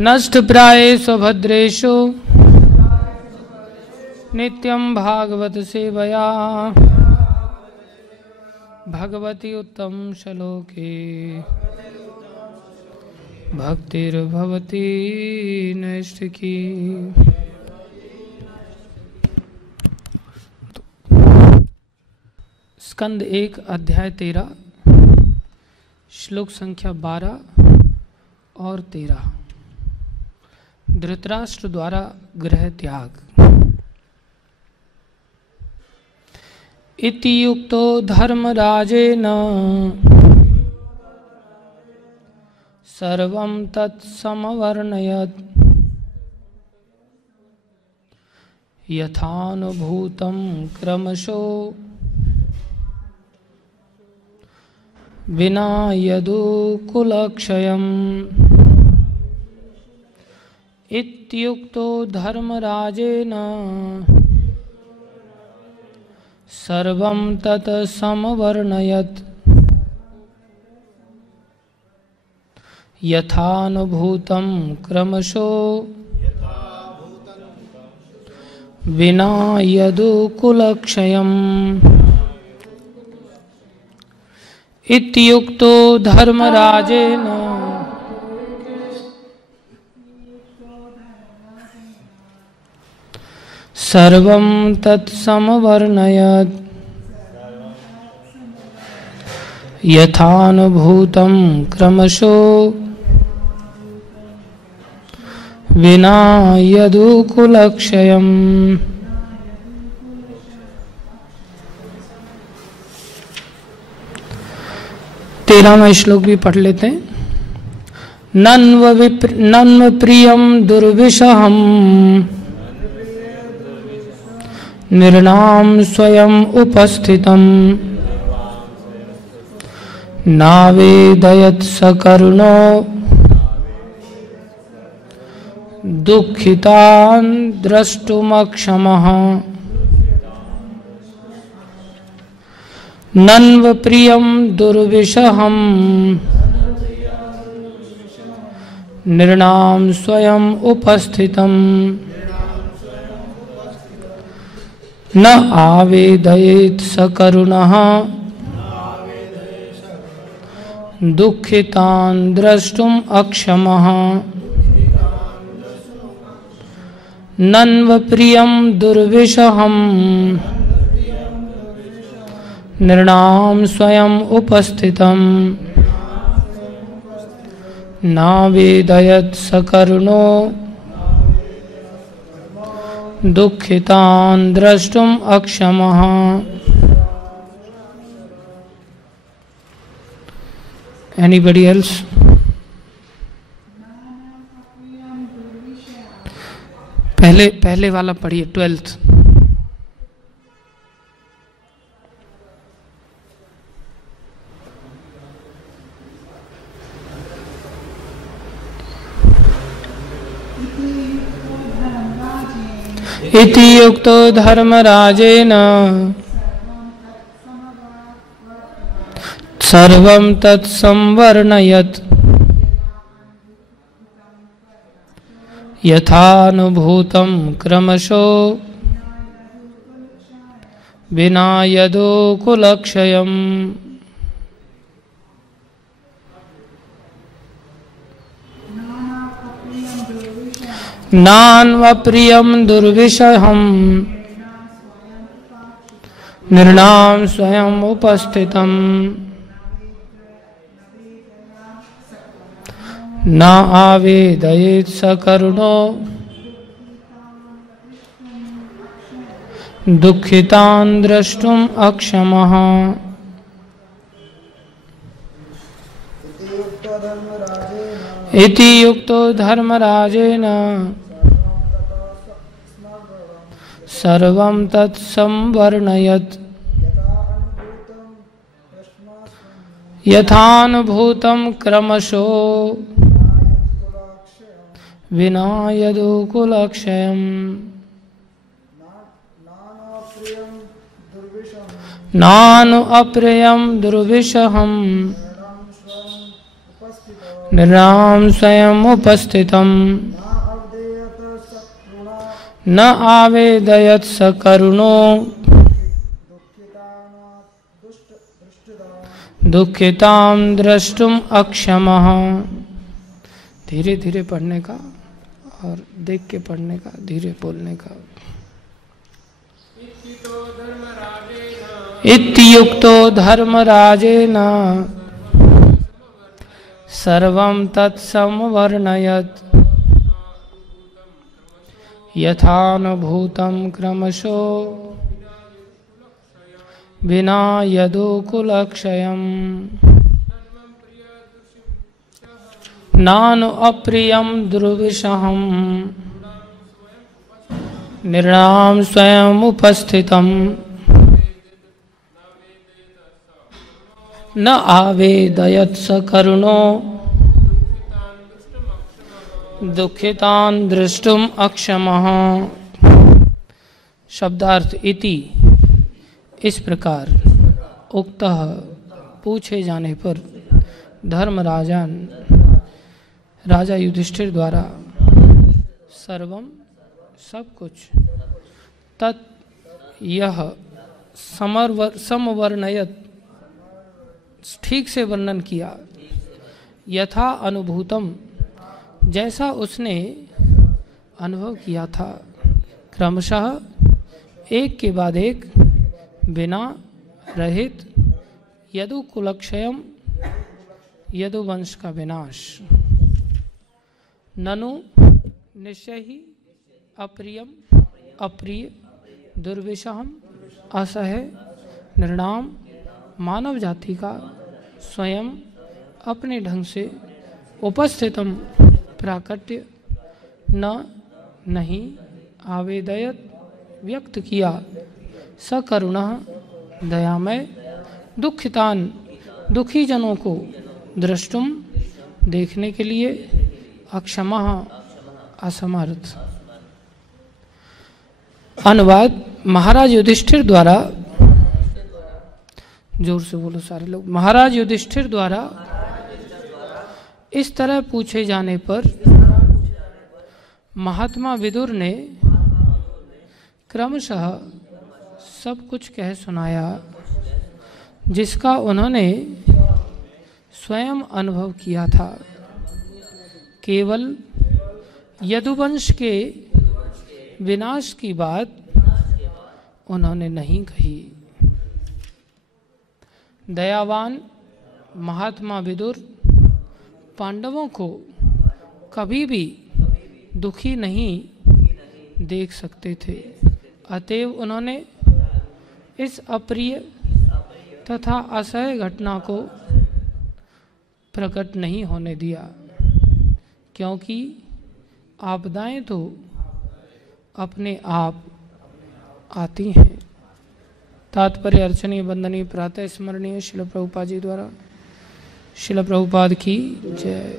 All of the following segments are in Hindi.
नष्टप्रायेषु भद्रेषु नित्यं भागवत सेवया भगवती उत्तम श्लोके भक्तिर्भवती नैष्ठिकी। स्कंद 1 अध्याय 13 श्लोक संख्या 12 और 13। धृतराष्ट्र द्वारा गृह त्याग। इति युक्तो धर्मराजेन सर्वं तत्समवर्णयत् यथानुभूतं क्रमशो विना यदुकुलक्षयम्। इत्युक्तो धर्मराजेन सर्वं तत् समवर्णयत् यथानुभूतं क्रमशो विना यदुकुलक्षयम्। इत्युक्तो धर्मराजेन सर्वं तत्समवर्णयत् यथानुभूतं क्रमशो विना यदुकुलक्षयम्। तेरहवां श्लोक भी पढ़ लेते हैं। नन्व प्रियं दुर्विषहम् निर्णाम स्वयं उपस्थितं नावेदयत् सकरुणो दुःखितान् द्रष्टुमक्षमः। नन्व प्रियं दुर्विषहं निर्णाम स्वयं उपस्थितं न आवेदयेत् सकरुणः दुःखितान् द्रष्टुम् अक्षमः। नन्व प्रियं दुर्विषहं निर्णाम स्वयं उपस्थितं नावेदयत् सकरुणो दुःखितान् द्रष्टुम् अक्षमः। Anybody else? पहले वाला पढ़िए 12th। इति युक्तो धर्मराजेन सर्वं तत्संवर्णयत् यथानुभूतं क्रमशो विना यदुकुलक्षयम्। नान्वप्रियं दुर्विषहं निर्णाम स्वयं उपस्थितं न आवेदयेत् सकरुणो दुःखितान् द्रष्टुम् अक्षमः। इति युक्तो धर्मराजेन सर्वं तत्संवर्णयत् यथानुभूतं क्रमशो विना यदुकुलक्षयम्। नानु अप्रियं दुर्विषहं निर्नाम स्वयं उपस्थितम न आवेदयत सकरुणो दुखिताम द्रष्टुम अक्षमः। धीरे धीरे पढ़ने का और देख के पढ़ने का, धीरे बोलने का। इत्युक्तो धर्मराजेन सर्वं तत्समवर्णयत् यथानुभूतं क्रमशो विना यदुकुलक्षयम् नानु अप्रियं दुर्विषहम् निर्णाम स्वयं उपस्थितम् न आवेदयत सकरुणो दुखितान दृष्टुम अक्षमः। शब्दार्थ इति इस प्रकार उक्तः पूछे जाने पर धर्मराजन राजा युधिष्ठिर द्वारा सर्वम सब कुछ तत् यह समवर्णयत ठीक से वर्णन किया, यथा अनुभूतम जैसा उसने अनुभव किया था, क्रमशः एक के बाद एक बिना रहित यदु कुलक्षयम यदुवंश का विनाश। ननु निश्चय ही अप्रियम अप्रिय दुर्विषहम असह्य निर्णाम मानव जाति का स्वयं अपने ढंग से उपस्थितम प्राकट्य न नहीं आवेदयत व्यक्त किया सकरुणः दयामय दुखितान दुखी जनों को दृष्टुम देखने के लिए अक्षमः असमर्थ। अनुवाद महाराज युधिष्ठिर द्वारा, जोर से बोलो सारे लोग, महाराज युधिष्ठिर द्वारा इस तरह पूछे जाने पर महात्मा विदुर ने क्रमशः सब कुछ कह सुनाया जिसका उन्होंने स्वयं अनुभव किया था। केवल यदुवंश के विनाश की बात उन्होंने नहीं कही। दयावान महात्मा विदुर पांडवों को कभी भी दुखी नहीं देख सकते थे, अतएव उन्होंने इस अप्रिय तथा असह्य घटना को प्रकट नहीं होने दिया, क्योंकि आपदाएं तो अपने आप आती हैं। तात्पर्य अर्चनीय वंदनीय प्रातः स्मरणीय शिल प्रभुपाद जी द्वारा। शिल प्रभुपाद की जय।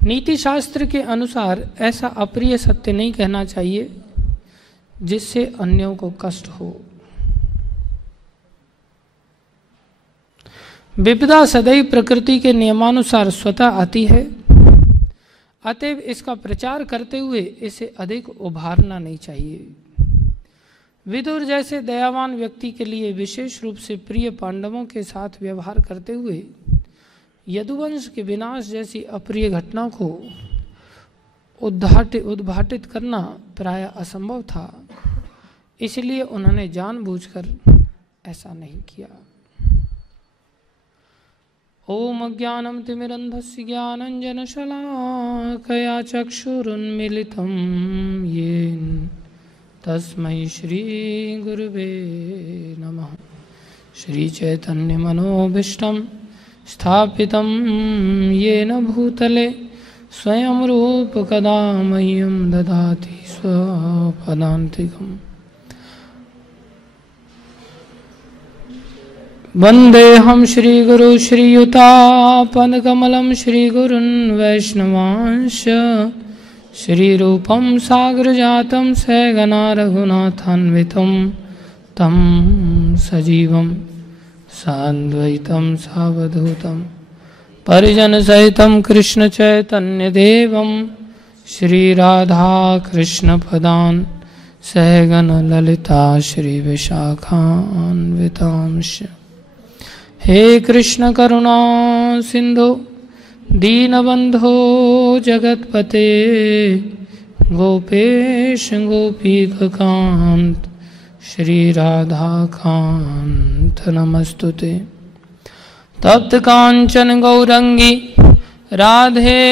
नीति शास्त्र के अनुसार ऐसा अप्रिय सत्य नहीं कहना चाहिए जिससे अन्यों को कष्ट हो। विपदा सदैव प्रकृति के नियमानुसार स्वतः आती है, अतएव इसका प्रचार करते हुए इसे अधिक उभारना नहीं चाहिए। विदुर जैसे दयावान व्यक्ति के लिए विशेष रूप से प्रिय पांडवों के साथ व्यवहार करते हुए यदुवंश के विनाश जैसी अप्रिय घटना को उद्घाटित करना प्राय असंभव था, इसलिए उन्होंने जानबूझकर ऐसा नहीं किया। ओम अज्ञानं तिमिरन्धस्य ज्ञानाञ्जनशलाकया चक्षुरुन्मीलितं येन तस्मै श्री गुरुवे नमः। श्री चैतन्य मनोभीष्टं स्थापितं येन भूतले स्वयं रूप कदा मह्यं ददाति स्वपदान्तिकम्। वन्देऽहं श्रीगुरु श्रीयुतापदकमलं श्रीगुरुन् वैष्णवांश श्रीरूपं साग्रजातं सहगना रघुनाथान्वितं तं सजीवं साद्वैतं सावधूतं परिजनसहितं कृष्णचैतन्यदेवं श्रीराधाकृष्णपदान् सहगणललिता श्रीविशाखान्वितांश्च। हे कृष्ण करुणा सिंधु दीनबंधो जगत्पते गोपेश गोपीकांत श्रीराधाकांत नमस्तुते। तप्त कांचन गौरंगी राधे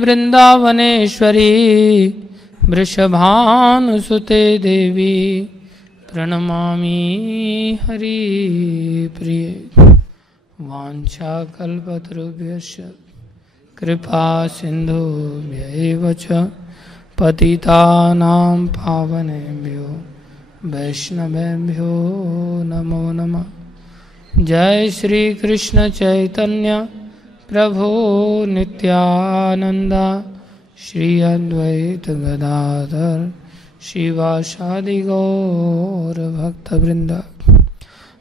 वृंदावनेश्वरी वृषभानुसुते देवी प्रणमामि हरिप्रिये। वाञ्छाकल्पतरुभ्यश्च कृपा सिन्धुभ्यैव च पतितानां पावनेभ्यो वैष्णवेभ्यो नमो नमः। जय श्री कृष्ण चैतन्य प्रभो नित्यानंद श्री अद्वैत गदाधर शिवासादि गौर भक्तवृंद।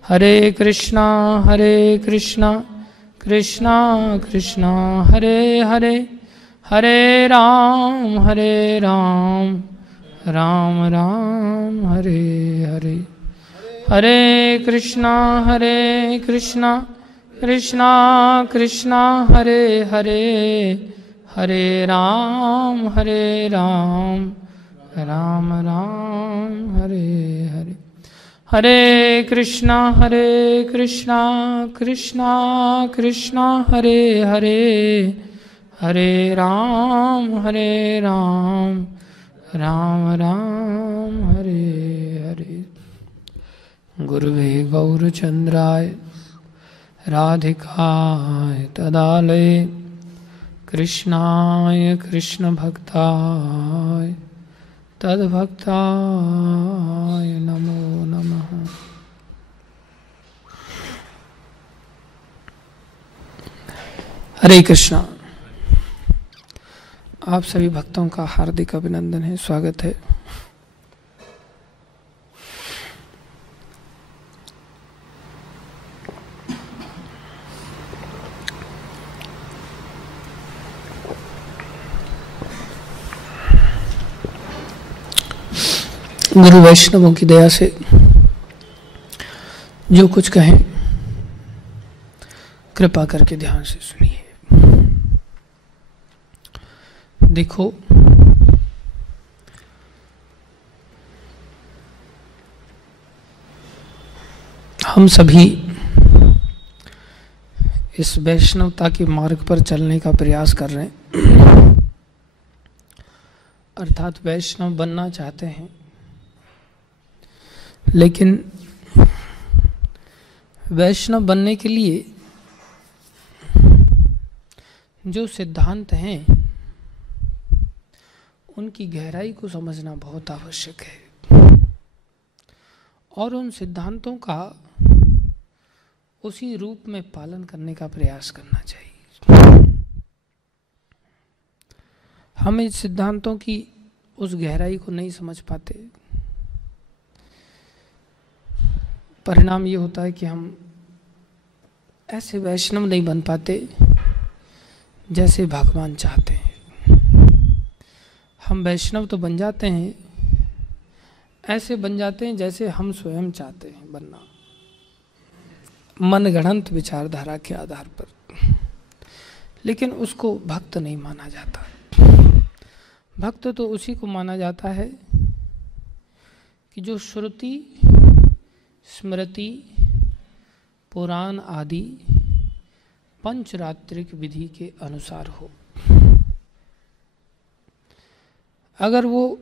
हरे कृष्णा कृष्णा कृष्णा हरे हरे, हरे राम राम राम हरे हरे। हरे कृष्णा कृष्णा कृष्णा हरे हरे, हरे राम राम राम हरे हरे। हरे कृष्णा कृष्णा कृष्णा हरे हरे, हरे राम राम राम हरे हरे। गुरुवे गौरचंद्राय राधिकाय तदालये कृष्णाय कृष्ण भक्ताय तद्भक्ताय नमो नमः। हरे कृष्णा। आप सभी भक्तों का हार्दिक अभिनंदन है, स्वागत है। गुरु वैष्णवों की दया से जो कुछ कहें कृपा करके ध्यान से सुनिए। देखो, हम सभी इस वैष्णवता के मार्ग पर चलने का प्रयास कर रहे हैं, अर्थात वैष्णव बनना चाहते हैं। लेकिन वैष्णव बनने के लिए जो सिद्धांत हैं उनकी गहराई को समझना बहुत आवश्यक है और उन सिद्धांतों का उसी रूप में पालन करने का प्रयास करना चाहिए। हम इन सिद्धांतों की उस गहराई को नहीं समझ पाते। परिणाम ये होता है कि हम ऐसे वैष्णव नहीं बन पाते जैसे भगवान चाहते हैं। हम वैष्णव तो बन जाते हैं, ऐसे बन जाते हैं जैसे हम स्वयं चाहते हैं बनना, मनगढ़ंत विचारधारा के आधार पर। लेकिन उसको भक्त नहीं माना जाता। भक्त तो उसी को माना जाता है कि जो श्रुति स्मृति पुराण आदि पंचरात्रिक विधि के अनुसार हो। अगर वो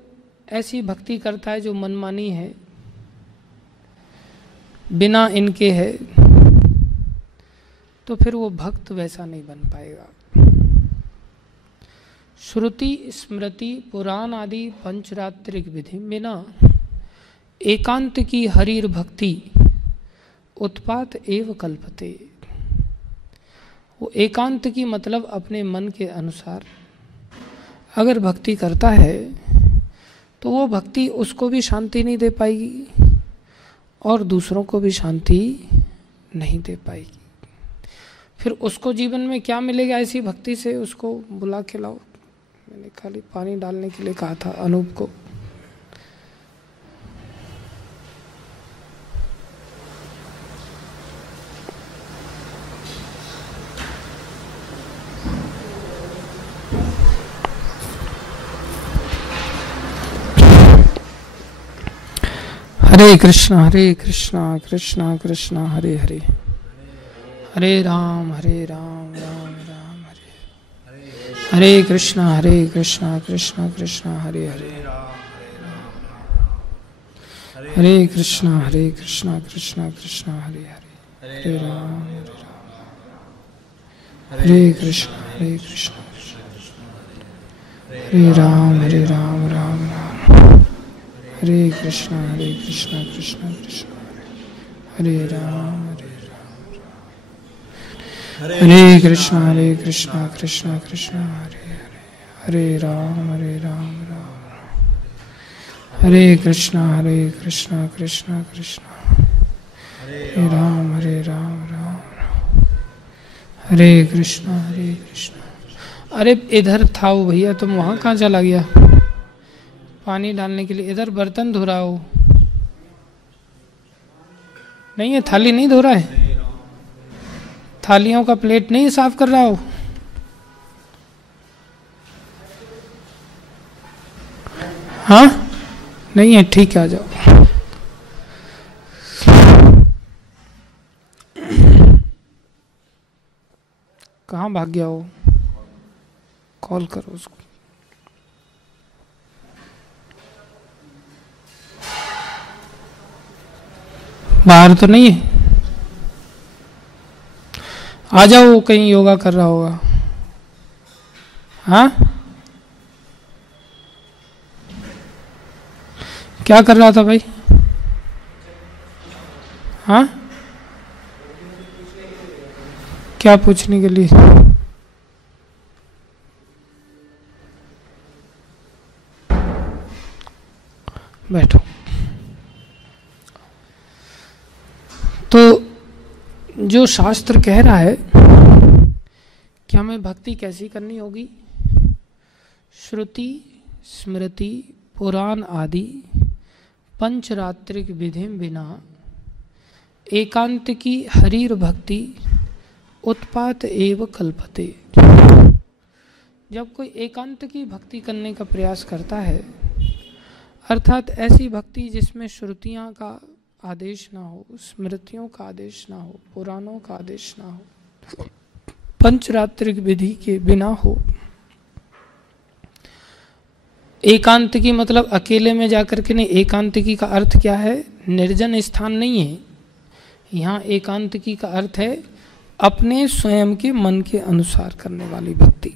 ऐसी भक्ति करता है जो मनमानी है, बिना इनके है, तो फिर वो भक्त वैसा नहीं बन पाएगा। श्रुति स्मृति पुराण आदि पंचरात्रिक विधि बिना एकांत की हरिर भक्ति उत्पात एव कल्पते। वो एकांत की मतलब अपने मन के अनुसार अगर भक्ति करता है तो वो भक्ति उसको भी शांति नहीं दे पाएगी और दूसरों को भी शांति नहीं दे पाएगी। फिर उसको जीवन में क्या मिलेगा ऐसी भक्ति से? उसको बुला के लाओ। मैंने खाली पानी डालने के लिए कहा था अनूप को। हरे कृष्णा कृष्णा कृष्णा हरे हरे, हरे राम राम राम हरे हरे कृष्णा कृष्णा कृष्णा हरे हरे, हरे कृष्णा कृष्णा कृष्णा हरे हरे, हरे राम हरे कृष्णा हरे राम राम राम, हरे कृष्णा कृष्णा कृष्णा हरे राम हरे कृष्णा कृष्णा कृष्णा हरे हरे, हरे राम राम, हरे कृष्णा कृष्णा कृष्णा हरे राम राम, हरे कृष्णा अरे इधर था वो भैया, तुम वहाँ कहाँ चला गया? पानी डालने के लिए इधर बर्तन धो रहा हो? नहीं है, थाली नहीं धो रहा है? थालियों का प्लेट नहीं साफ कर रहा हो? हाँ नहीं है, ठीक है, आ जाओ। कहाँ भाग गया हो? कॉल करो उसको। बाहर तो नहीं है? आ जाओ, वो कहीं योगा कर रहा होगा। हाँ क्या कर रहा था भाई? हाँ क्या पूछने के लिए? बैठो। तो जो शास्त्र कह रहा है कि हमें भक्ति कैसी करनी होगी, श्रुति स्मृति पुराण आदि पंचरात्रिक विधि बिना एकांत की हरिर भक्ति उत्पात एव कल्पते। जब कोई एकांत की भक्ति करने का प्रयास करता है, अर्थात ऐसी भक्ति जिसमें श्रुतियाँ का आदेश ना हो, स्मृतियों का आदेश ना हो, पुराणों का आदेश ना हो, पंचरात्रिक विधि के बिना हो। एकांत की मतलब अकेले में जाकर के नहीं। एकांत की का अर्थ क्या है? निर्जन स्थान नहीं है यहाँ। एकांत की का अर्थ है अपने स्वयं के मन के अनुसार करने वाली भक्ति।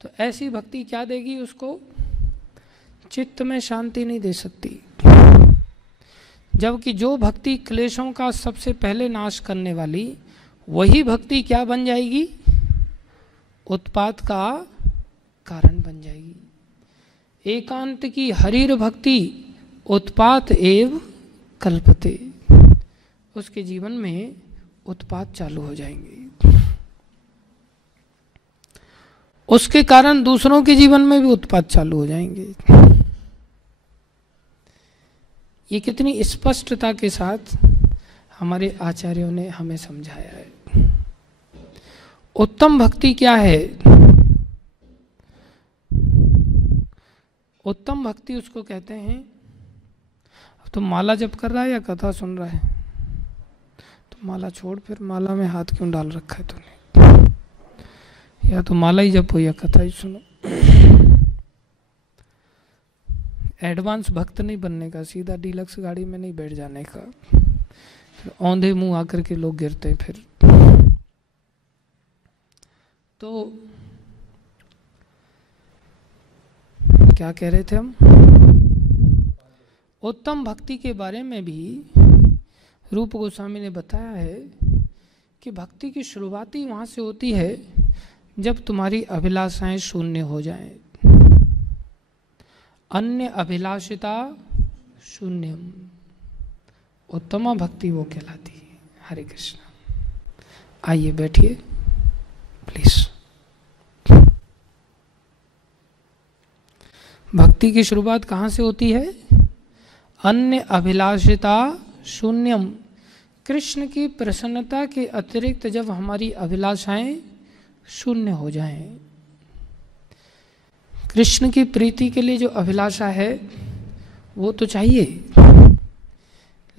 तो ऐसी भक्ति क्या देगी उसको? चित्त में शांति नहीं दे सकती। जबकि जो भक्ति क्लेशों का सबसे पहले नाश करने वाली, वही भक्ति क्या बन जाएगी? उत्पात का कारण बन जाएगी। एकांत की हरिर भक्ति उत्पात एव कल्पते। उसके जीवन में उत्पात चालू हो जाएंगे। उसके कारण दूसरों के जीवन में भी उत्पात चालू हो जाएंगे। ये कितनी स्पष्टता के साथ हमारे आचार्यों ने हमें समझाया है। उत्तम भक्ति क्या है? उत्तम भक्ति उसको कहते हैं। अब तो माला जप कर रहा है या कथा सुन रहा है? तो माला छोड़, फिर माला में हाथ क्यों डाल रखा है तूने? या तो माला ही जप हो या कथा ही सुनो। एडवांस भक्त नहीं बनने का, सीधा डीलक्स गाड़ी में नहीं बैठ जाने का। फिर औंधे मुंह आकर के लोग गिरते हैं। फिर तो क्या कह रहे थे हम? उत्तम भक्ति के बारे में भी रूप गोस्वामी ने बताया है कि भक्ति की शुरुआत ही वहाँ से होती है जब तुम्हारी अभिलाषाएं शून्य हो जाएं। अन्य अभिलाषिता शून्यम, उत्तम भक्ति वो कहलाती है। हरे कृष्ण। आइए बैठिए प्लीज। भक्ति की शुरुआत कहाँ से होती है? अन्य अभिलाषिता शून्यम। कृष्ण की प्रसन्नता के अतिरिक्त जब हमारी अभिलाषाएं शून्य हो जाएं, कृष्ण की प्रीति के लिए जो अभिलाषा है वो तो चाहिए,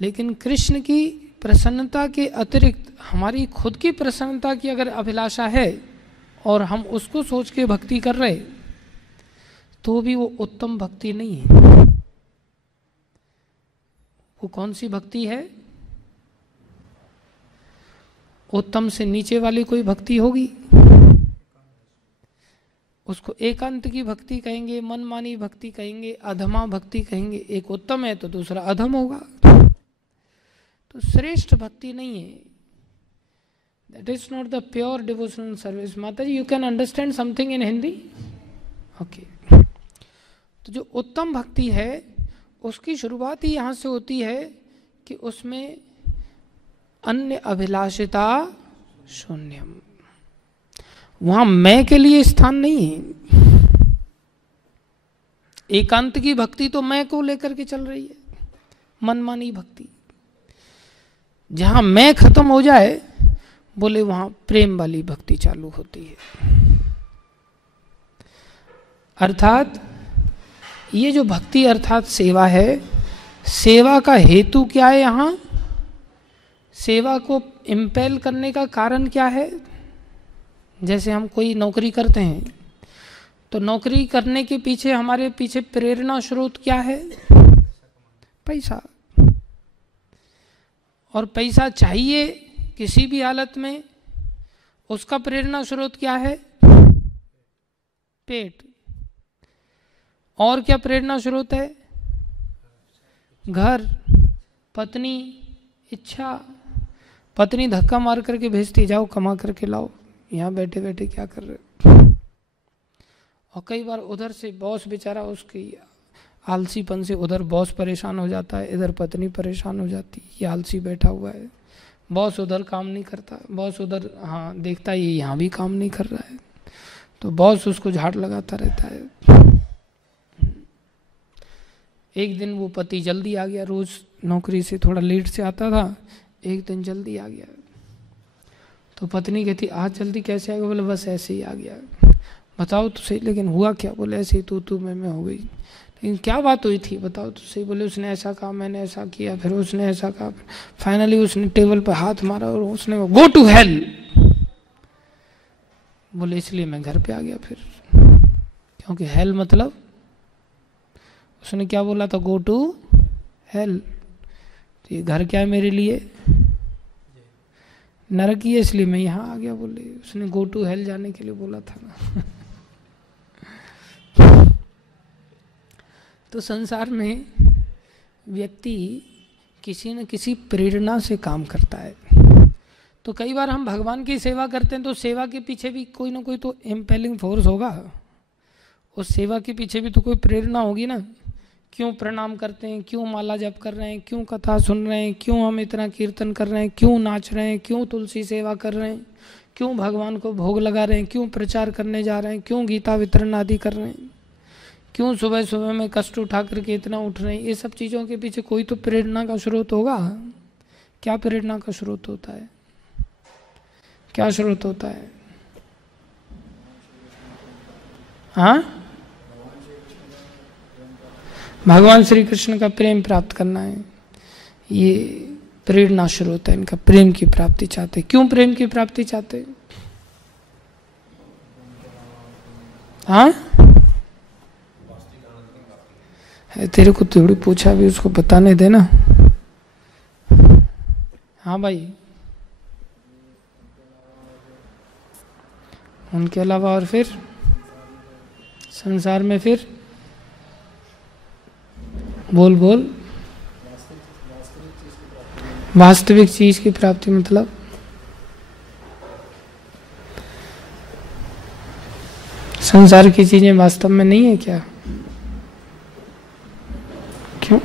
लेकिन कृष्ण की प्रसन्नता के अतिरिक्त हमारी खुद की प्रसन्नता की अगर अभिलाषा है और हम उसको सोच के भक्ति कर रहे, तो भी वो उत्तम भक्ति नहीं है। वो कौन सी भक्ति है? उत्तम से नीचे वाली कोई भक्ति होगी, उसको एकांत की भक्ति कहेंगे, मनमानी भक्ति कहेंगे, अधमा भक्ति कहेंगे। एक उत्तम है तो दूसरा अधम होगा, तो श्रेष्ठ भक्ति नहीं है। That is not the pure devotional service. माता जी, you can understand something in Hindi? Okay. तो जो उत्तम भक्ति है उसकी शुरुआत ही यहाँ से होती है कि उसमें अन्य अभिलाषिता शून्यम। वहां मैं के लिए स्थान नहीं है। एकांत की भक्ति तो मैं को लेकर के चल रही है, मनमानी भक्ति। जहां मैं खत्म हो जाए, बोले वहां प्रेम वाली भक्ति चालू होती है। अर्थात ये जो भक्ति अर्थात सेवा है, सेवा का हेतु क्या है? यहां सेवा को इम्पेल करने का कारण क्या है? जैसे हम कोई नौकरी करते हैं तो नौकरी करने के पीछे हमारे पीछे प्रेरणा स्रोत क्या है? पैसा। और पैसा चाहिए किसी भी हालत में, उसका प्रेरणा स्रोत क्या है? पेट। और क्या प्रेरणा स्रोत है? घर, पत्नी, इच्छा। पत्नी धक्का मार करके भेजती, जाओ कमा करके लाओ, यहाँ बैठे बैठे क्या कर रहे हो। और कई बार उधर से बॉस बेचारा उसकी आलसीपन से उधर बॉस परेशान हो जाता है, इधर पत्नी परेशान हो जाती है, ये आलसी बैठा हुआ है। बॉस उधर काम नहीं करता, बॉस उधर हाँ देखता है ये यहाँ भी काम नहीं कर रहा है, तो बॉस उसको झाड़ लगाता रहता है। एक दिन वो पति जल्दी आ गया, रोज नौकरी से थोड़ा लेट से आता था, एक दिन जल्दी आ गया। तो पत्नी कहती आज जल्दी कैसे आ गया? बोले बस ऐसे ही आ गया। बताओ तो सही, लेकिन हुआ क्या? बोले ऐसे ही तू मैं हो गई। लेकिन क्या बात हुई थी बताओ तो सही। बोले उसने ऐसा कहा, मैंने ऐसा किया, फिर उसने ऐसा कहा, फाइनली उसने टेबल पर हाथ मारा और उसने गो टू हेल। बोले इसलिए मैं घर पे आ गया फिर, क्योंकि हेल मतलब उसने क्या बोला था? Go to hell. तो ये घर क्या है मेरे लिए? नरक ही है, इसलिए मैं यहाँ आ गया। बोले उसने गो टू हेल जाने के लिए बोला था ना। तो संसार में व्यक्ति किसी न किसी प्रेरणा से काम करता है। तो कई बार हम भगवान की सेवा करते हैं तो सेवा के पीछे भी कोई ना कोई तो इम्पेलिंग फोर्स होगा, उस सेवा के पीछे भी तो कोई प्रेरणा होगी ना। क्यों प्रणाम करते हैं, क्यों माला जप कर रहे हैं, क्यों कथा सुन रहे हैं, क्यों हम इतना कीर्तन कर रहे हैं, क्यों नाच रहे हैं, क्यों तुलसी सेवा कर रहे हैं, क्यों भगवान को भोग लगा रहे हैं, क्यों प्रचार करने जा रहे हैं, क्यों गीता वितरण आदि कर रहे हैं, क्यों सुबह सुबह में कष्ट उठा करके इतना उठ रहे हैं। ये सब चीज़ों के पीछे कोई तो प्रेरणा का स्रोत होगा। क्या प्रेरणा का स्रोत होता है? क्या स्रोत होता है? हाँ, भगवान श्री कृष्ण का प्रेम प्राप्त करना है, ये प्रेरणा स्रोत है इनका। प्रेम की प्राप्ति चाहते। क्यों प्रेम की प्राप्ति चाहते? हाँ, तेरे को थोड़ी पूछा भी, उसको बताने देना। हाँ भाई, उनके अलावा और फिर संसार में फिर बोल वास्तविक चीज की प्राप्ति मतलब संसार की चीजें वास्तव में नहीं है क्या? क्यों?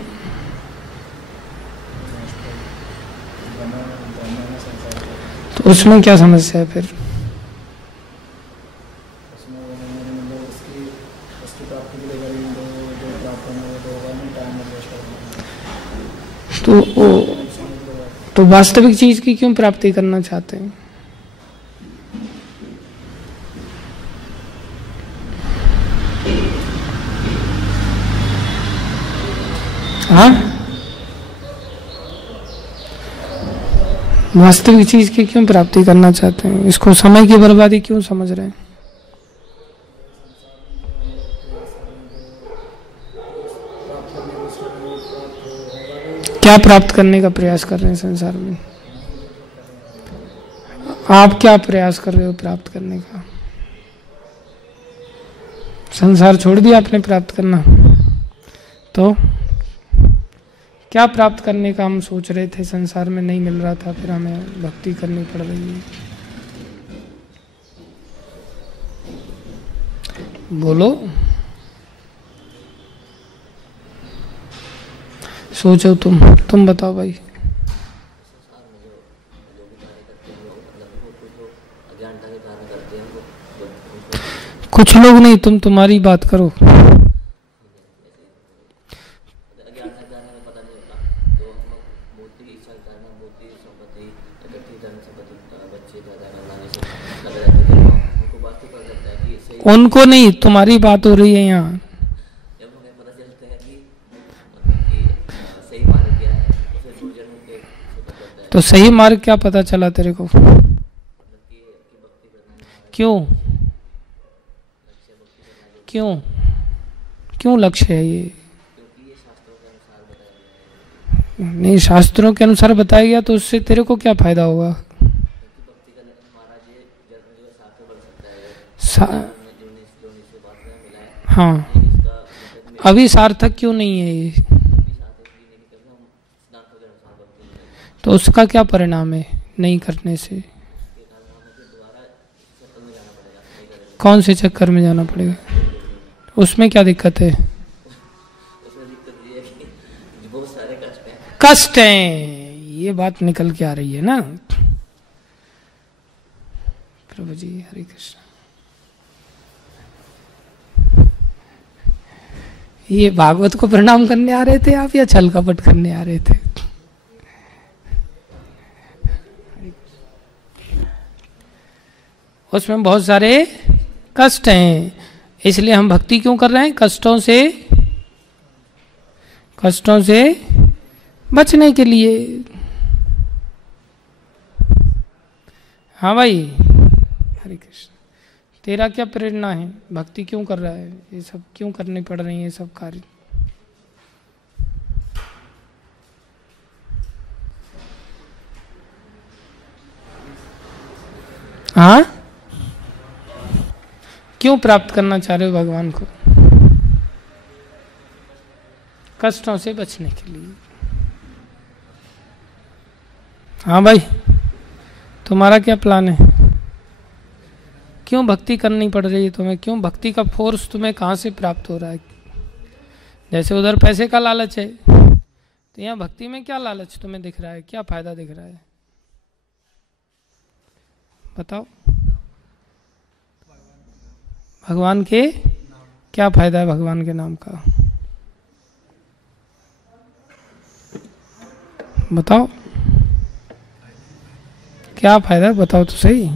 उसमें क्या समस्या है फिर? तो वास्तविक चीज की क्यों प्राप्ति करना चाहते हैं? हाँ, वास्तविक चीज की क्यों प्राप्ति करना चाहते हैं? इसको समय की बर्बादी क्यों समझ रहे हैं? क्या प्राप्त करने का प्रयास कर रहे हैं संसार में? आप क्या प्रयास कर रहे हो प्राप्त करने का? संसार छोड़ दिया आपने प्राप्त करना, तो क्या प्राप्त करने का हम सोच रहे थे? संसार में नहीं मिल रहा था, फिर हमें भक्ति करनी पड़ रही है। बोलो, सोचो तुम बताओ भाई। कुछ लोग नहीं, तुम्हारी बात करो। उनको नहीं, तुम्हारी बात हो रही है यहाँ। तो सही मार्ग क्या पता चला तेरे को? क्यों क्यों क्यों लक्ष्य है ये? नहीं, शास्त्रों के अनुसार बताया गया, तो उससे तेरे को क्या फायदा होगा? हाँ, अभी सार्थक क्यों नहीं है ये? तो उसका क्या परिणाम है नहीं करने से? कौन से चक्कर में जाना पड़ेगा? उसमें क्या दिक्कत है? कष्ट है, ये बात निकल के आ रही है ना। प्रभु जी हरे कृष्ण। ये भागवत को प्रणाम करने आ रहे थे आप या छल कपट करने आ रहे थे? उसमें बहुत सारे कष्ट हैं, इसलिए हम भक्ति क्यों कर रहे हैं? कष्टों से बचने के लिए। हाँ भाई, हरे कृष्ण। तेरा क्या प्रेरणा है? भक्ति क्यों कर रहा है? ये सब क्यों करने पड़ रहे हैं ये सब कार्य? हाँ, क्यों प्राप्त करना चाह रहे हो भगवान को? कष्टों से बचने के लिए। हाँ भाई, तुम्हारा क्या प्लान है? क्यों भक्ति करनी पड़ रही है तुम्हें? क्यों भक्ति का फोर्स तुम्हें कहाँ से प्राप्त हो रहा है? जैसे उधर पैसे का लालच है, तो यहाँ भक्ति में क्या लालच तुम्हें दिख रहा है? क्या फायदा दिख रहा है? बताओ। भगवान के क्या फायदा है? भगवान के नाम का बताओ, क्या फायदा है? बताओ तो सही।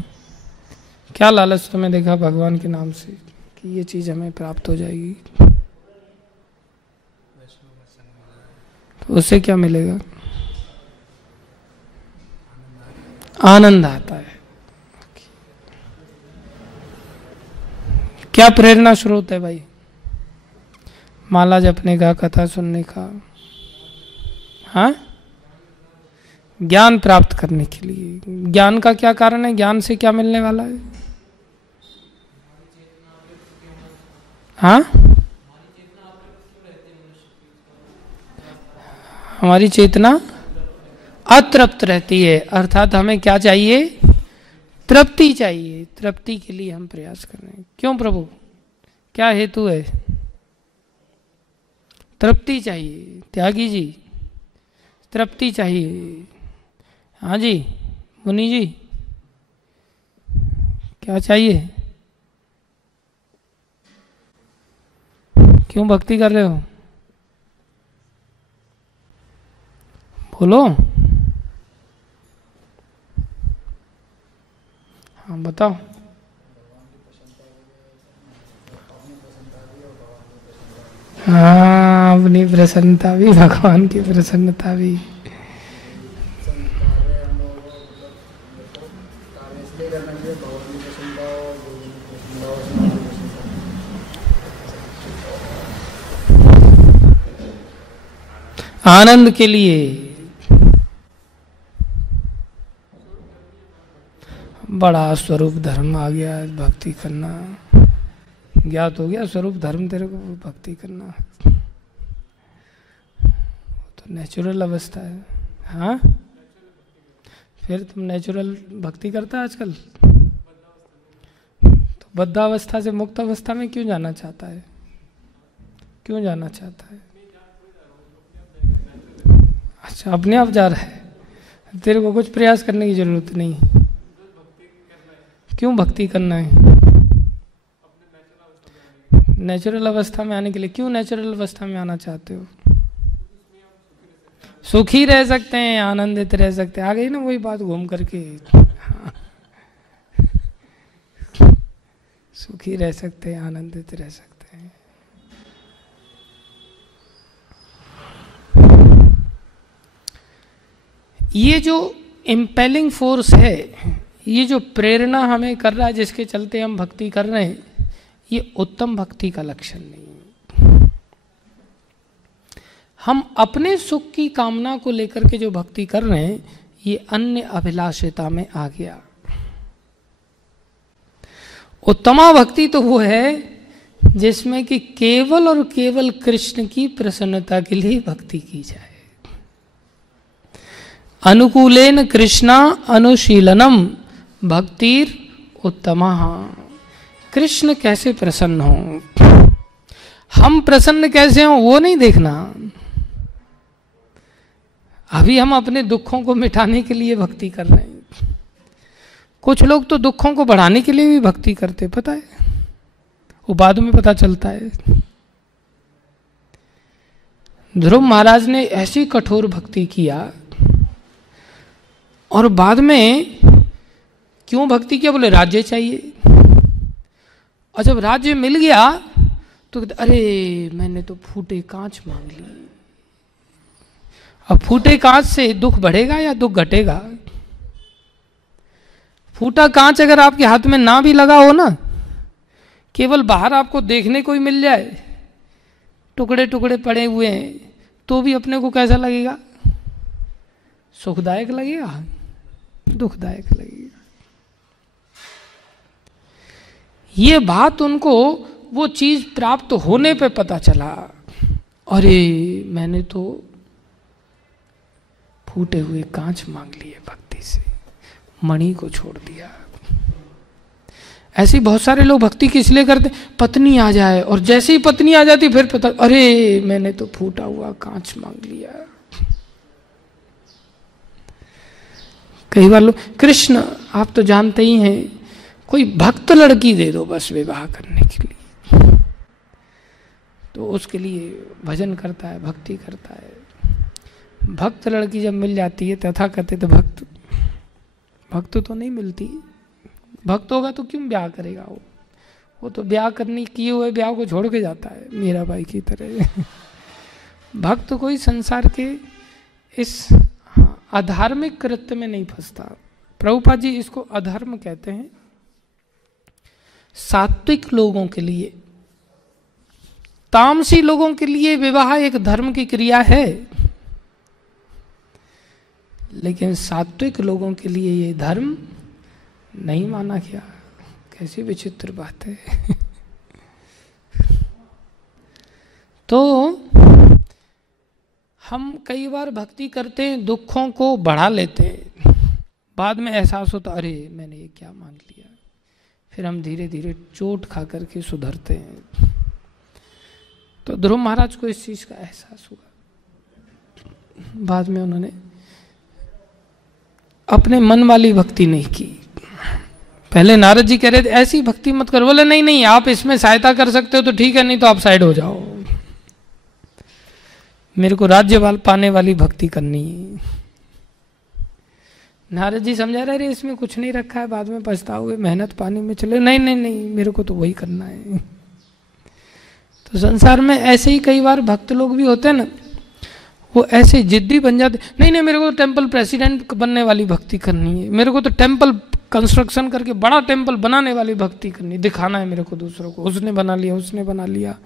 क्या लालच तुम्हें देखा भगवान के नाम से कि ये चीज हमें प्राप्त हो जाएगी? तो उससे क्या मिलेगा? आनंद आता है। क्या प्रेरणा स्रोत है भाई? माला जपने का, कथा सुनने का, हाँ, ज्ञान प्राप्त करने के लिए। ज्ञान का क्या कारण है? ज्ञान से क्या मिलने वाला है? हाँ, हमारी चेतना अतृप्त रहती है, अर्थात हमें क्या चाहिए? तृप्ति चाहिए। तृप्ति के लिए हम प्रयास कर रहे हैं। क्यों प्रभु, क्या हेतु है? तृप्ति चाहिए। त्यागी जी, तृप्ति चाहिए। हाँ जी, मुनि जी, क्या चाहिए? क्यों भक्ति कर रहे हो? बोलो। हाँ बताओ। हाँ, अपनी प्रसन्नता भी, भगवान की प्रसन्नता भी। आनंद के लिए। बड़ा स्वरूप धर्म आ गया, भक्ति करना ज्ञात हो गया। स्वरूप धर्म तेरे को भक्ति करना तो नेचुरल अवस्था है। हाँ, फिर तुम नेचुरल भक्ति करता है आजकल, तो बद्धावस्था से मुक्त अवस्था में क्यों जाना चाहता है? क्यों जाना चाहता है? अच्छा, अपने आप जा रहा है, तेरे को कुछ प्रयास करने की जरूरत नहीं। क्यों भक्ति करना है? नेचुरल अवस्था में आने के लिए। क्यों नेचुरल अवस्था में आना चाहते हो? सुखी रह सकते हैं, आनंदित रह सकते हैं। आ गई ना वही बात घूम करके। हाँ। सुखी रह सकते हैं, आनंदित रह सकते हैं। ये जो इम्पेलिंग फोर्स है, ये जो प्रेरणा हमें कर रहा है, जिसके चलते हम भक्ति कर रहे हैं, ये उत्तम भक्ति का लक्षण नहीं है। हम अपने सुख की कामना को लेकर के जो भक्ति कर रहे हैं, ये अन्य अभिलाषिता में आ गया। उत्तमा भक्ति तो वो है जिसमें कि केवल और केवल कृष्ण की प्रसन्नता के लिए भक्ति की जाए। अनुकूलेन कृष्णा अनुशीलनम भक्तिर उत्तमा। कृष्ण कैसे प्रसन्न हो, हम प्रसन्न कैसे हो, वो नहीं देखना। अभी हम अपने दुखों को मिटाने के लिए भक्ति कर रहे हैं। कुछ लोग तो दुखों को बढ़ाने के लिए भी भक्ति करते, पता है, वो बाद में पता चलता है। ध्रुव महाराज ने ऐसी कठोर भक्ति किया और बाद में क्यों भक्ति किया? बोले राज्य चाहिए। और जब राज्य मिल गया तो अरे मैंने तो फूटे कांच मांग ली। अब फूटे कांच से दुख बढ़ेगा या दुख घटेगा? फूटा कांच अगर आपके हाथ में ना भी लगा हो ना, केवल बाहर आपको देखने को ही मिल जाए, टुकड़े टुकड़े पड़े हुए हैं, तो भी अपने को कैसा लगेगा? सुखदायक लगेगा, दुखदायक लगेगा। ये बात उनको वो चीज प्राप्त होने पे पता चला, अरे मैंने तो फूटे हुए कांच मांग लिए भक्ति से, मणि को छोड़ दिया। ऐसे बहुत सारे लोग भक्ति किस लिए करते? पत्नी आ जाए, और जैसे ही पत्नी आ जाती फिर पता, अरे मैंने तो फूटा हुआ कांच मांग लिया। कई बार लोग, कृष्ण आप तो जानते ही हैं, कोई भक्त लड़की दे दो बस विवाह करने के लिए, तो उसके लिए भजन करता है, भक्ति करता है। भक्त लड़की जब मिल जाती है, तथा कथित भक्त तो नहीं मिलती। भक्त होगा तो क्यों ब्याह करेगा? वो तो ब्याह करने किए हुए ब्याह को छोड़ के जाता है, मीरा बाई की तरह। भक्त कोई संसार के इस अधार्मिक कृत्य में नहीं फंसता। प्रभुपाद जी इसको अधर्म कहते हैं। सात्विक लोगों के लिए, तामसी लोगों के लिए विवाह एक धर्म की क्रिया है, लेकिन सात्विक लोगों के लिए ये धर्म नहीं माना गया। कैसी विचित्र बात है। तो हम कई बार भक्ति करते हैं, दुखों को बढ़ा लेते हैं, बाद में एहसास होता अरे मैंने ये क्या मान लिया। फिर हम धीरे धीरे चोट खा करके सुधरते हैं। तो ध्रुव महाराज को इस चीज का एहसास हुआ। बाद में उन्होंने अपने मन वाली भक्ति नहीं की, पहले नारद जी कह रहे थे ऐसी भक्ति मत करो, बोले नहीं नहीं आप इसमें सहायता कर सकते हो तो ठीक है, नहीं तो आप साइड हो जाओ, मेरे को राज्य पाने वाली भक्ति करनी है। नारद जी समझा रहे इसमें कुछ नहीं रखा है, बाद में पछताओगे, मेहनत पानी में चले, नहीं नहीं नहीं मेरे को तो वही करना है। तो संसार में ऐसे ही कई बार भक्त लोग भी होते हैं ना, वो ऐसे जिद्दी बन जाते, नहीं नहीं मेरे को तो टेम्पल प्रेसिडेंट बनने वाली भक्ति करनी है, मेरे को तो टेम्पल कंस्ट्रक्शन करके बड़ा टेम्पल बनाने वाली भक्ति करनी, दिखाना है मेरे को दूसरों को, उसने बना लिया उसने बना लिया,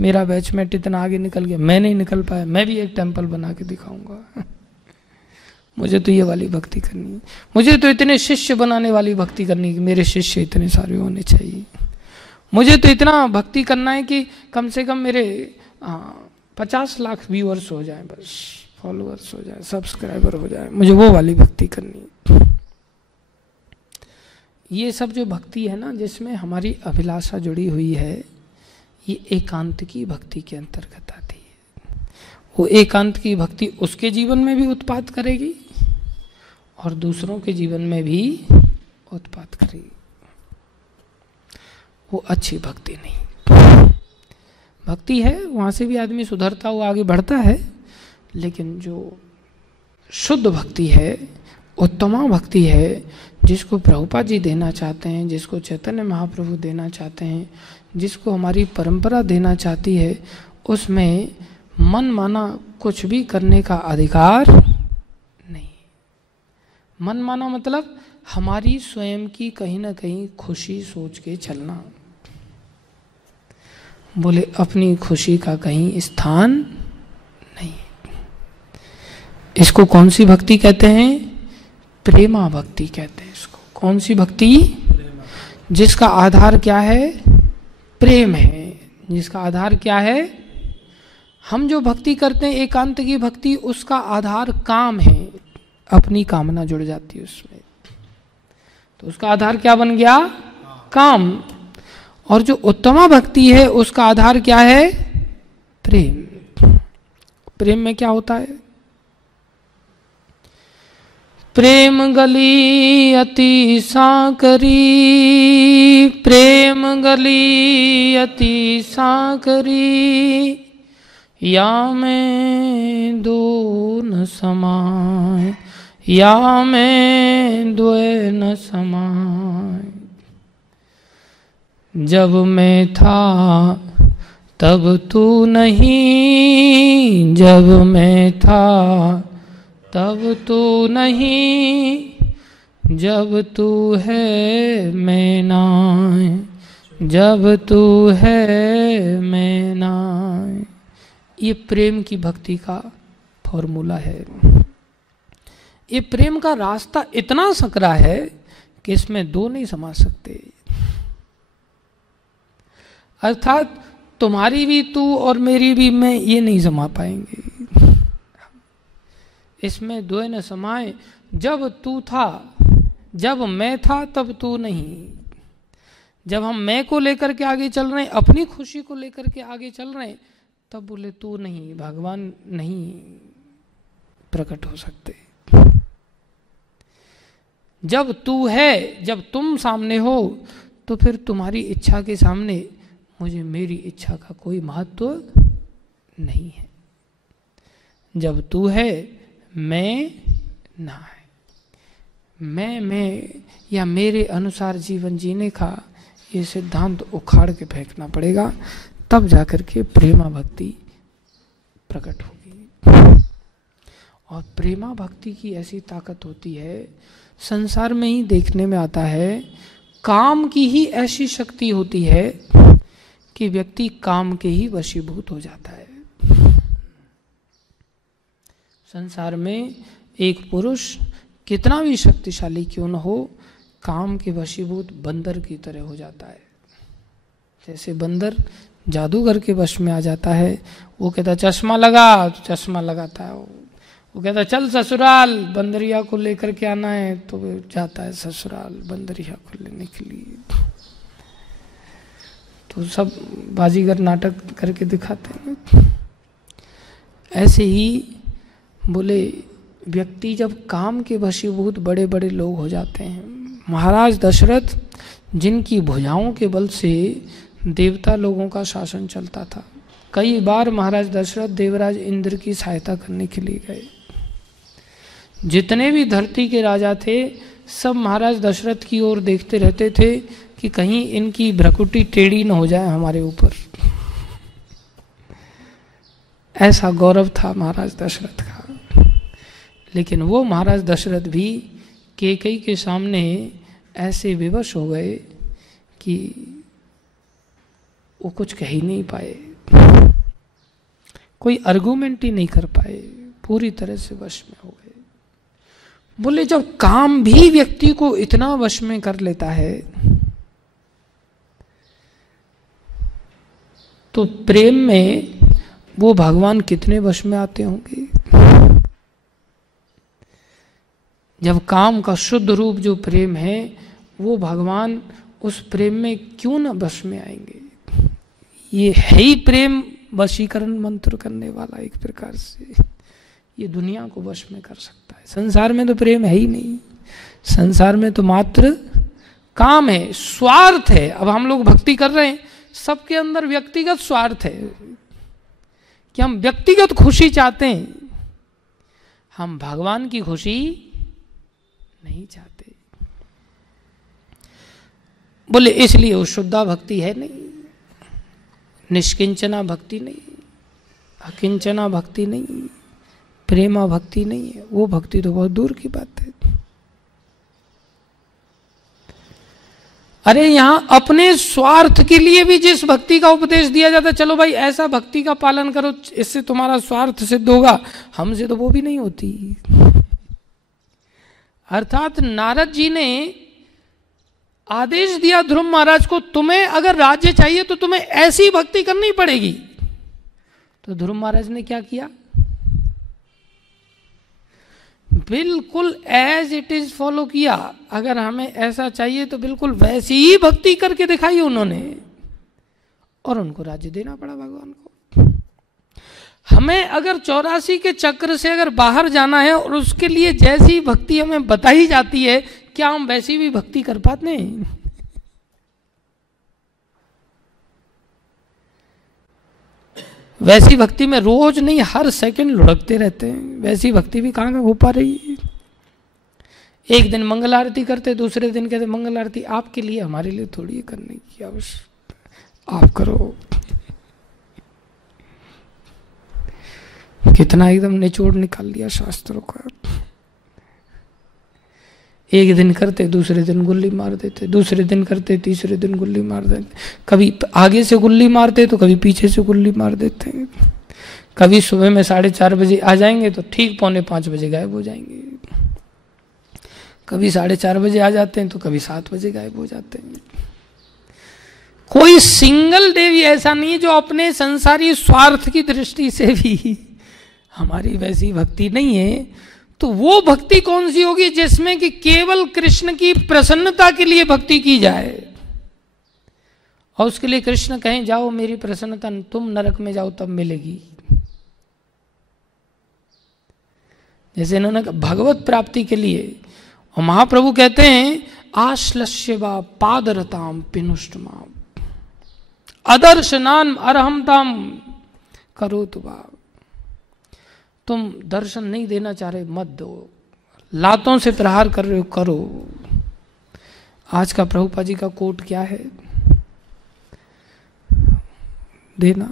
मेरा बैचमेट इतना आगे निकल गया, मैं नहीं निकल पाया, मैं भी एक टेम्पल बना के दिखाऊंगा। मुझे तो ये वाली भक्ति करनी है, मुझे तो इतने शिष्य बनाने वाली भक्ति करनी है कि मेरे शिष्य इतने सारे होने चाहिए, मुझे तो इतना भक्ति करना है कि कम से कम मेरे 50 लाख व्यूअर्स हो जाए, बस फॉलोअर्स हो जाए, सब्सक्राइबर हो जाए, मुझे वो वाली भक्ति करनी है। ये सब जो भक्ति है ना जिसमें हमारी अभिलाषा जुड़ी हुई है, ये एकांत की भक्ति के अंतर्गत आती है। वो एकांत की भक्ति उसके जीवन में भी उत्पाद करेगी और दूसरों के जीवन में भी उत्पाद करेगी, वो अच्छी भक्ति नहीं। भक्ति है वहाँ से भी आदमी सुधरता हुआ आगे बढ़ता है, लेकिन जो शुद्ध भक्ति है, उत्तमा भक्ति है, जिसको प्रभुपाद जी देना चाहते हैं, जिसको चैतन्य महाप्रभु देना चाहते हैं, जिसको हमारी परंपरा देना चाहती है, उसमें मन माना कुछ भी करने का अधिकार नहीं। मन माना मतलब हमारी स्वयं की कहीं ना कहीं खुशी सोच के चलना, बोले अपनी खुशी का कहीं स्थान नहीं। इसको कौन सी भक्ति कहते हैं? प्रेमा भक्ति कहते हैं इसको। कौन सी भक्ति? जिसका आधार क्या है? प्रेम है। जिसका आधार क्या है? हम जो भक्ति करते हैं एकांत की भक्ति, उसका आधार काम है, अपनी कामना जुड़ जाती है उसमें, तो उसका आधार क्या बन गया? काम। और जो उत्तमा भक्ति है उसका आधार क्या है? प्रेम। प्रेम में क्या होता है? प्रेम गली अति सांकरी, प्रेम गली अति सांकरी, या में दो न समाए, या में द्वय न समाए। जब मैं था तब तू नहीं, जब मैं था तब तू नहीं, जब तू है मैं नाय, जब तू है मैं नाय। ये प्रेम की भक्ति का फॉर्मूला है। ये प्रेम का रास्ता इतना सकरा है कि इसमें दो नहीं समा सकते। अर्थात तुम्हारी भी तू और मेरी भी मैं, ये नहीं समा पाएंगे। इसमें दो न समाए। जब तू था, जब मैं था तब तू नहीं। जब हम मैं को लेकर के आगे चल रहे हैं, अपनी खुशी को लेकर के आगे चल रहे हैं, तब बोले तू नहीं, भगवान नहीं प्रकट हो सकते। जब तू है, जब तुम सामने हो, तो फिर तुम्हारी इच्छा के सामने मुझे मेरी इच्छा का कोई महत्व नहीं है। जब तू है, मैं ना है। मैं या मेरे अनुसार जीवन जीने का ये सिद्धांत उखाड़ के फेंकना पड़ेगा, तब जाकर के प्रेमा भक्ति प्रकट होगी। और प्रेमा भक्ति की ऐसी ताकत होती है, संसार में ही देखने में आता है। काम की ही ऐसी शक्ति होती है कि व्यक्ति काम के ही वशीभूत हो जाता है। संसार में एक पुरुष कितना भी शक्तिशाली क्यों न हो, काम के वशीभूत बंदर की तरह हो जाता है। जैसे बंदर जादूगर के वश में आ जाता है। वो कहता चश्मा लगा, तो चश्मा लगाता है। वो कहता चल ससुराल, बंदरिया को लेकर के आना है, तो वो जाता है ससुराल बंदरिया को लेने के लिए। तो सब बाजीगर नाटक करके दिखाते हैं। ऐसे ही बोले व्यक्ति जब काम के वशीभूत बड़े बड़े लोग हो जाते हैं, महाराज दशरथ जिनकी भुजाओं के बल से देवता लोगों का शासन चलता था, कई बार महाराज दशरथ देवराज इंद्र की सहायता करने के लिए गए। जितने भी धरती के राजा थे सब महाराज दशरथ की ओर देखते रहते थे कि कहीं इनकी भ्रकुटी टेढ़ी न हो जाए हमारे ऊपर। ऐसा गौरव था महाराज दशरथ का। लेकिन वो महाराज दशरथ भी कैकेयी के सामने ऐसे विवश हो गए कि वो कुछ कह ही नहीं पाए, कोई आर्गुमेंट ही नहीं कर पाए, पूरी तरह से वश में हो गए। बोले जब काम भी व्यक्ति को इतना वश में कर लेता है तो प्रेम में वो भगवान कितने वश में आते होंगे। जब काम का शुद्ध रूप जो प्रेम है वो भगवान उस प्रेम में क्यों न वश में आएंगे। ये है ही प्रेम वशीकरण मंत्र करने वाला एक प्रकार से, ये दुनिया को वश में कर सकता है। संसार में तो प्रेम है ही नहीं, संसार में तो मात्र काम है, स्वार्थ है। अब हम लोग भक्ति कर रहे हैं, सबके अंदर व्यक्तिगत स्वार्थ है कि हम व्यक्तिगत खुशी चाहते हैं, हम भगवान की खुशी नहीं चाहते। बोले इसलिए वो शुद्धा भक्ति है नहीं, निष्किंचना भक्ति नहीं, अकिंचना भक्ति नहीं, प्रेमा भक्ति नहीं है। वो भक्ति तो बहुत दूर की बात है। अरे यहां अपने स्वार्थ के लिए भी जिस भक्ति का उपदेश दिया जाता है, चलो भाई ऐसा भक्ति का पालन करो इससे तुम्हारा स्वार्थ सिद्ध होगा, हमसे तो वो भी नहीं होती। अर्थात नारद जी ने आदेश दिया ध्रुव महाराज को, तुम्हें अगर राज्य चाहिए तो तुम्हें ऐसी भक्ति करनी पड़ेगी। तो ध्रुव महाराज ने क्या किया, बिल्कुल एज इट इज फॉलो किया। अगर हमें ऐसा चाहिए तो बिल्कुल वैसी ही भक्ति करके दिखाई उन्होंने, और उनको राज्य देना पड़ा भगवान को। हमें अगर 84 के चक्र से अगर बाहर जाना है और उसके लिए जैसी भक्ति हमें बताई जाती है, क्या हम वैसी भी भक्ति कर पाते हैं? वैसी भक्ति में रोज नहीं हर सेकंड लुढ़कते रहते हैं, वैसी भक्ति भी कहाँ हो पा रही है। एक दिन मंगल आरती करते, दूसरे दिन कहते मंगल आरती आपके लिए, हमारे लिए थोड़ी करने की आवश्यकता, आप करो। कितना एकदम निचोड़ निकाल लिया शास्त्रों का। एक दिन करते दूसरे दिन गुल्ली मार देते, दूसरे दिन करते तीसरे दिन गुल्ली मार देते, कभी आगे से गुल्ली मारते तो कभी पीछे से गुल्ली मार देते। कभी सुबह में 4:30 बजे आ जाएंगे तो ठीक 4:45 बजे गायब हो जाएंगे, कभी 4:30 बजे आ जाते हैं तो कभी 7 बजे गायब हो जाते हैं। कोई सिंगल डे भी ऐसा नहीं है जो अपने संसारी स्वार्थ की दृष्टि से भी हमारी वैसी भक्ति नहीं है। तो वो भक्ति कौन सी होगी जिसमें कि केवल कृष्ण की प्रसन्नता के लिए भक्ति की जाए, और उसके लिए कृष्ण कहें जाओ मेरी प्रसन्नता, तुम नरक में जाओ तब मिलेगी। जैसे इन्होंने भगवत प्राप्ति के लिए, और महाप्रभु कहते हैं आश्लस्य वा पादरताम पिनुष्टमाम अदर्शनान अरहमताम करो तुबा। तुम दर्शन नहीं देना चाह रहे मत दो, लातों से प्रहार कर रहे हो करो। आज का प्रभुपा जी का कोट क्या है, देना।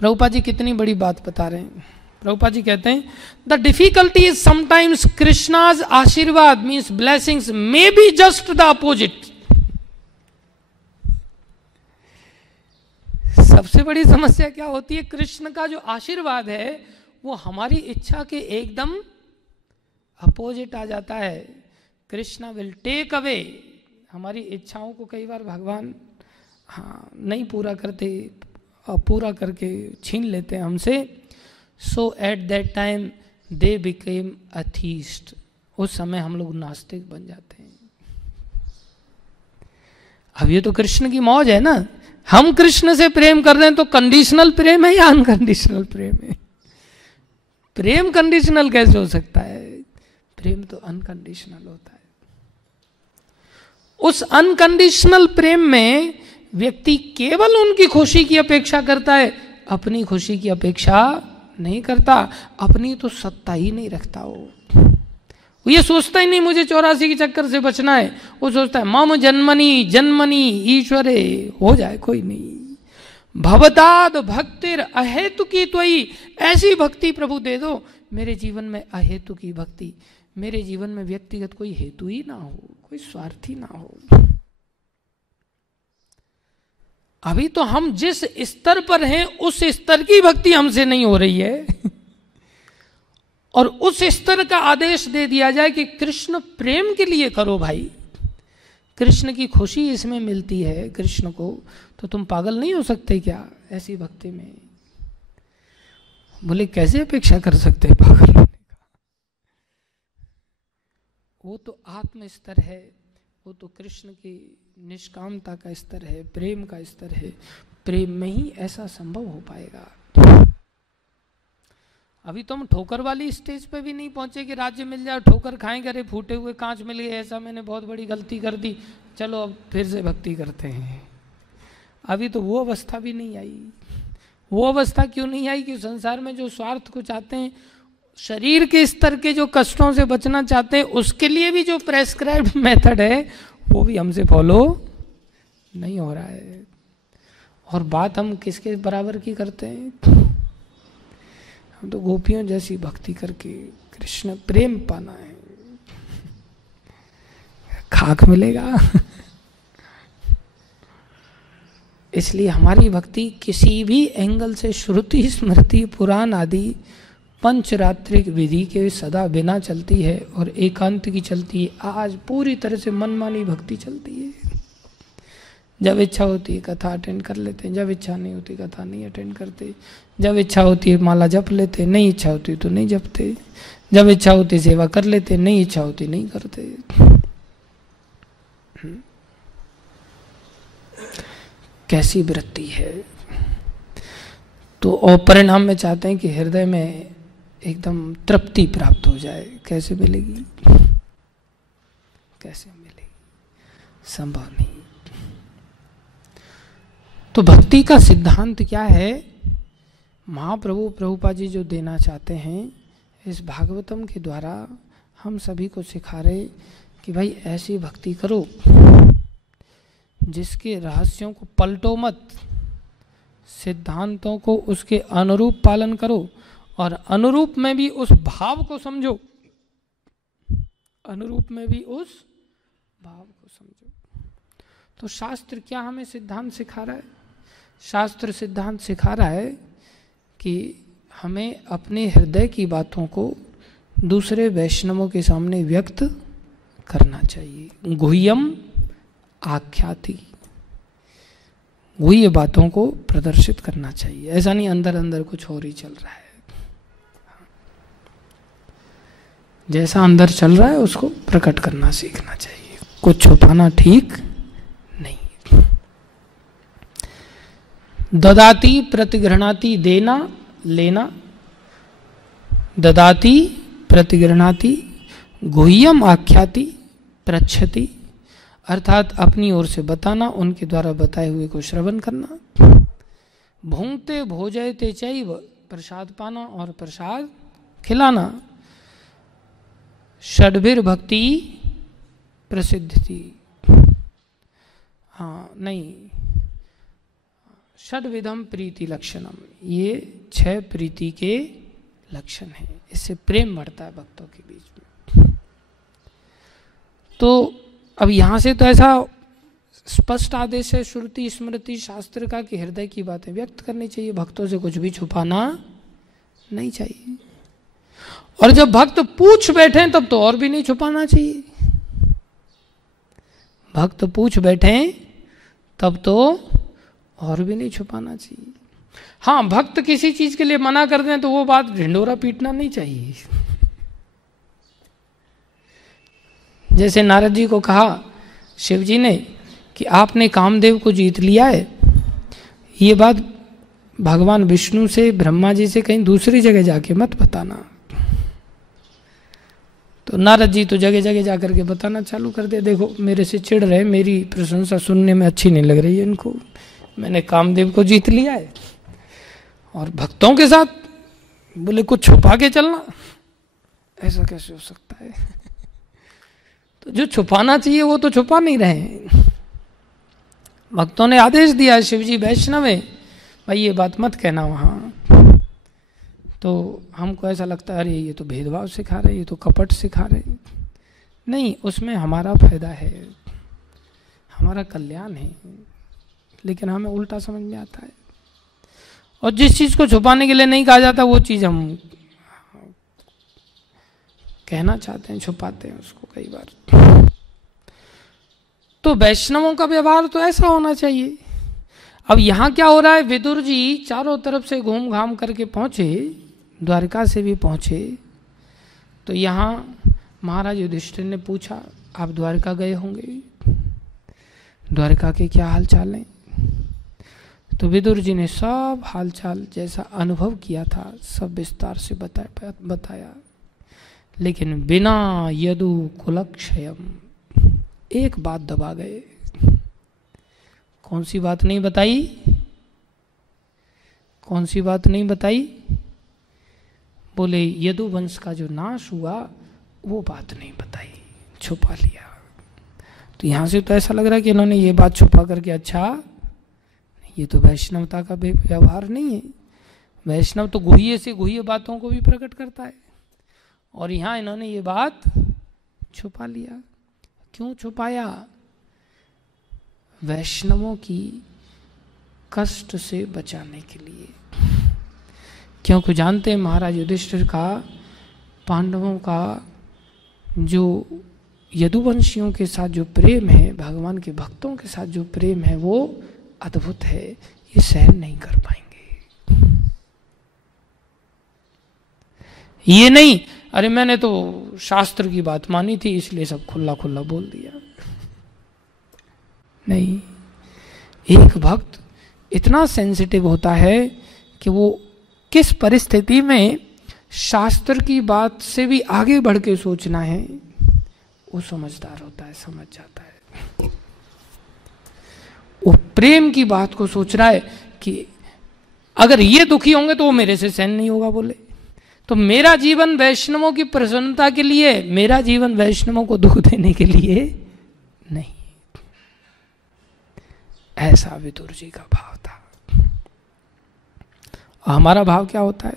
प्रभुपा जी कितनी बड़ी बात बता रहे हैं। प्रभुपा जी कहते हैं the difficulty is sometimes Krishna's आशीर्वाद means blessings may be just the opposite. सबसे बड़ी समस्या क्या होती है, कृष्ण का जो आशीर्वाद है वो हमारी इच्छा के एकदम अपोजिट आ जाता है। कृष्णा विल टेक अवे, हमारी इच्छाओं को कई बार भगवान नहीं पूरा करते, पूरा करके छीन लेते हैं हमसे। So at that time they became atheist, उस समय हम लोग नास्तिक बन जाते हैं। अब ये तो कृष्ण की मौज है ना, हम कृष्ण से प्रेम कर रहे हैं तो कंडीशनल प्रेम है या अनकंडीशनल प्रेम है? प्रेम कंडीशनल कैसे हो सकता है? प्रेम तो अनकंडीशनल होता है। उस अनकंडीशनल प्रेम में व्यक्ति केवल उनकी खुशी की अपेक्षा करता है, अपनी खुशी की अपेक्षा नहीं करता, अपनी तो सत्ता ही नहीं रखता। वो ये सोचता ही नहीं मुझे 84 के चक्कर से बचना है, वो सोचता है मम जन्मनी जन्मनी ईश्वरे, हो जाए कोई नहीं। भवदाद भक्तिर अहेतु की त्वयि, ऐसी भक्ति प्रभु दे दो मेरे जीवन में, अहेतु की भक्ति, मेरे जीवन में व्यक्तिगत कोई हेतु ही ना हो, कोई स्वार्थ ही ना हो। अभी तो हम जिस स्तर पर हैं उस स्तर की भक्ति हमसे नहीं हो रही है और उस स्तर का आदेश दे दिया जाए कि कृष्ण प्रेम के लिए करो भाई, कृष्ण की खुशी इसमें मिलती है कृष्ण को, तो तुम पागल नहीं हो सकते क्या ऐसी भक्ति में? बोले कैसे अपेक्षा कर सकते पागल होने का? वो तो आत्म स्तर है, वो तो कृष्ण की निष्कामता का स्तर है, प्रेम का स्तर है। प्रेम में ही ऐसा संभव हो पाएगा। अभी तो हम ठोकर वाली स्टेज पे भी नहीं पहुंचे कि राज्य मिल जाए ठोकर खाएंगे, अरे फूटे हुए कांच मिल गए, ऐसा मैंने बहुत बड़ी गलती कर दी, चलो अब फिर से भक्ति करते हैं। अभी तो वो अवस्था भी नहीं आई। वो अवस्था क्यों नहीं आई कि संसार में जो स्वार्थ को चाहते हैं, शरीर के स्तर के जो कष्टों से बचना चाहते हैं, उसके लिए भी जो प्रेस्क्राइब्ड मेथड है वो भी हमसे फॉलो नहीं हो रहा है। और बात हम किसके बराबर की करते हैं? हम तो गोपियों जैसी भक्ति करके कृष्ण प्रेम पाना है, खाक मिलेगा। इसलिए हमारी भक्ति किसी भी एंगल से श्रुति स्मृति पुराण आदि पंचरात्रिक विधि के सदा बिना चलती है और एकांत की चलती है। आज पूरी तरह से मनमानी भक्ति चलती है। जब इच्छा होती है कथा अटेंड कर लेते हैं, जब इच्छा नहीं होती कथा नहीं अटेंड करते, जब इच्छा होती है माला जप लेते, नहीं इच्छा होती तो नहीं जपते, जब इच्छा होती सेवा कर लेते, नहीं इच्छा होती नहीं करते। कैसी वृत्ति है? तो और परिणाम में चाहते हैं कि हृदय में एकदम तृप्ति प्राप्त हो जाए। कैसे मिलेगी? कैसे मिलेगी? संभव नहीं। तो भक्ति का सिद्धांत क्या है? महाप्रभु प्रभुपाद जी जो देना चाहते हैं इस भागवतम के द्वारा हम सभी को सिखा रहे कि भाई ऐसी भक्ति करो जिसके रहस्यों को पलटो मत, सिद्धांतों को उसके अनुरूप पालन करो और अनुरूप में भी उस भाव को समझो, अनुरूप में भी उस भाव को समझो। तो शास्त्र क्या हमें सिद्धांत सिखा रहा है? शास्त्र सिद्धांत सिखा रहा है कि हमें अपने हृदय की बातों को दूसरे वैष्णवों के सामने व्यक्त करना चाहिए। गुह्यम आख्याति, गुह्य बातों को प्रदर्शित करना चाहिए। ऐसा नहीं अंदर अंदर कुछ और ही चल रहा है। जैसा अंदर चल रहा है उसको प्रकट करना सीखना चाहिए, कुछ छुपाना ठीक नहीं। ददाति प्रतिगृह्णाति, देना लेना, ददाति प्रतिगृह्णाति, गुह्यम आख्याति पृच्छति, अर्थात अपनी ओर से बताना, उनके द्वारा बताए हुए को श्रवण करना। भूंगते भोजयते चैव, प्रसाद पाना और प्रसाद खिलाना। षड्भिर भक्ति प्रसिद्ध थी। हाँ नहीं, षड्विधम प्रीति लक्षणम, ये 6 प्रीति के लक्षण हैं। इससे प्रेम बढ़ता है भक्तों के बीच में। तो अब यहाँ से तो ऐसा स्पष्ट आदेश है श्रुति स्मृति शास्त्र का कि हृदय की बातें व्यक्त करनी चाहिए, भक्तों से कुछ भी छुपाना नहीं चाहिए। और जब भक्त पूछ बैठे तब तो और भी नहीं छुपाना चाहिए। भक्त पूछ बैठे तब तो और भी नहीं छुपाना चाहिए। हाँ, भक्त किसी चीज के लिए मना कर दें तो वो बात ढिंडोरा पीटना नहीं चाहिए। जैसे नारद जी को कहा शिव जी ने कि आपने कामदेव को जीत लिया है, ये बात भगवान विष्णु से ब्रह्मा जी से कहीं दूसरी जगह जाके मत बताना। तो नारद जी तो जगह जगह जा करके बताना चालू कर दिया, देखो मेरे से चिढ़ रहे, मेरी प्रशंसा सुनने में अच्छी नहीं लग रही है इनको, मैंने कामदेव को जीत लिया है। और भक्तों के साथ बोले कुछ छुपा के चलना, ऐसा कैसे हो सकता है? तो जो छुपाना चाहिए वो तो छुपा नहीं रहे। भक्तों ने आदेश दिया, शिवजी वैष्णव है भाई ये बात मत कहना वहाँ। तो हमको ऐसा लगता है अरे ये तो भेदभाव सिखा रहे, ये तो कपट सिखा रहे। नहीं, उसमें हमारा फायदा है, हमारा कल्याण है, लेकिन हमें उल्टा समझ में आता है। और जिस चीज़ को छुपाने के लिए नहीं कहा जाता वो चीज़ हम कहना चाहते हैं, छुपाते हैं उसको कई बार। तो वैष्णवों का व्यवहार तो ऐसा होना चाहिए। अब यहाँ क्या हो रहा है, विदुर जी चारों तरफ से घूम घाम करके पहुँचे, द्वारका से भी पहुँचे। तो यहाँ महाराज युधिष्ठिर ने पूछा आप द्वारका गए होंगे, द्वारका के क्या हाल चाल हैं? तो विदुर जी ने सब हालचाल जैसा अनुभव किया था सब विस्तार से बताया, लेकिन बिना यदु कुलक्षयम एक बात दबा गए। कौन सी बात नहीं बताई? कौन सी बात नहीं बताई? बोले यदु वंश का जो नाश हुआ वो बात नहीं बताई, छुपा लिया। तो यहाँ से तो ऐसा लग रहा है कि इन्होंने ये बात छुपा करके, अच्छा ये तो वैष्णवता का व्यवहार नहीं है। वैष्णव तो गुह्य से गुह्य बातों को भी प्रकट करता है, और यहाँ इन्होंने ये बात छुपा लिया। क्यों छुपाया? वैष्णवों की कष्ट से बचाने के लिए। क्योंकि जानते हैं महाराज युधिष्ठिर का पांडवों का जो यदुवंशियों के साथ जो प्रेम है, भगवान के भक्तों के साथ जो प्रेम है वो अद्भुत है, ये सहन नहीं कर पाएंगे। ये नहीं अरे मैंने तो शास्त्र की बात मानी थी इसलिए सब खुला खुला बोल दिया। नहीं, एक भक्त इतना सेंसिटिव होता है कि वो किस परिस्थिति में शास्त्र की बात से भी आगे बढ़ के सोचना है वो समझदार होता है, समझ जाता है। वो प्रेम की बात को सोच रहा है कि अगर ये दुखी होंगे तो वो मेरे से सहन नहीं होगा। बोले तो मेरा जीवन वैष्णवों की प्रसन्नता के लिए, मेरा जीवन वैष्णवों को दुख देने के लिए नहीं। ऐसा विदुर जी का भाव था। और हमारा भाव क्या होता है?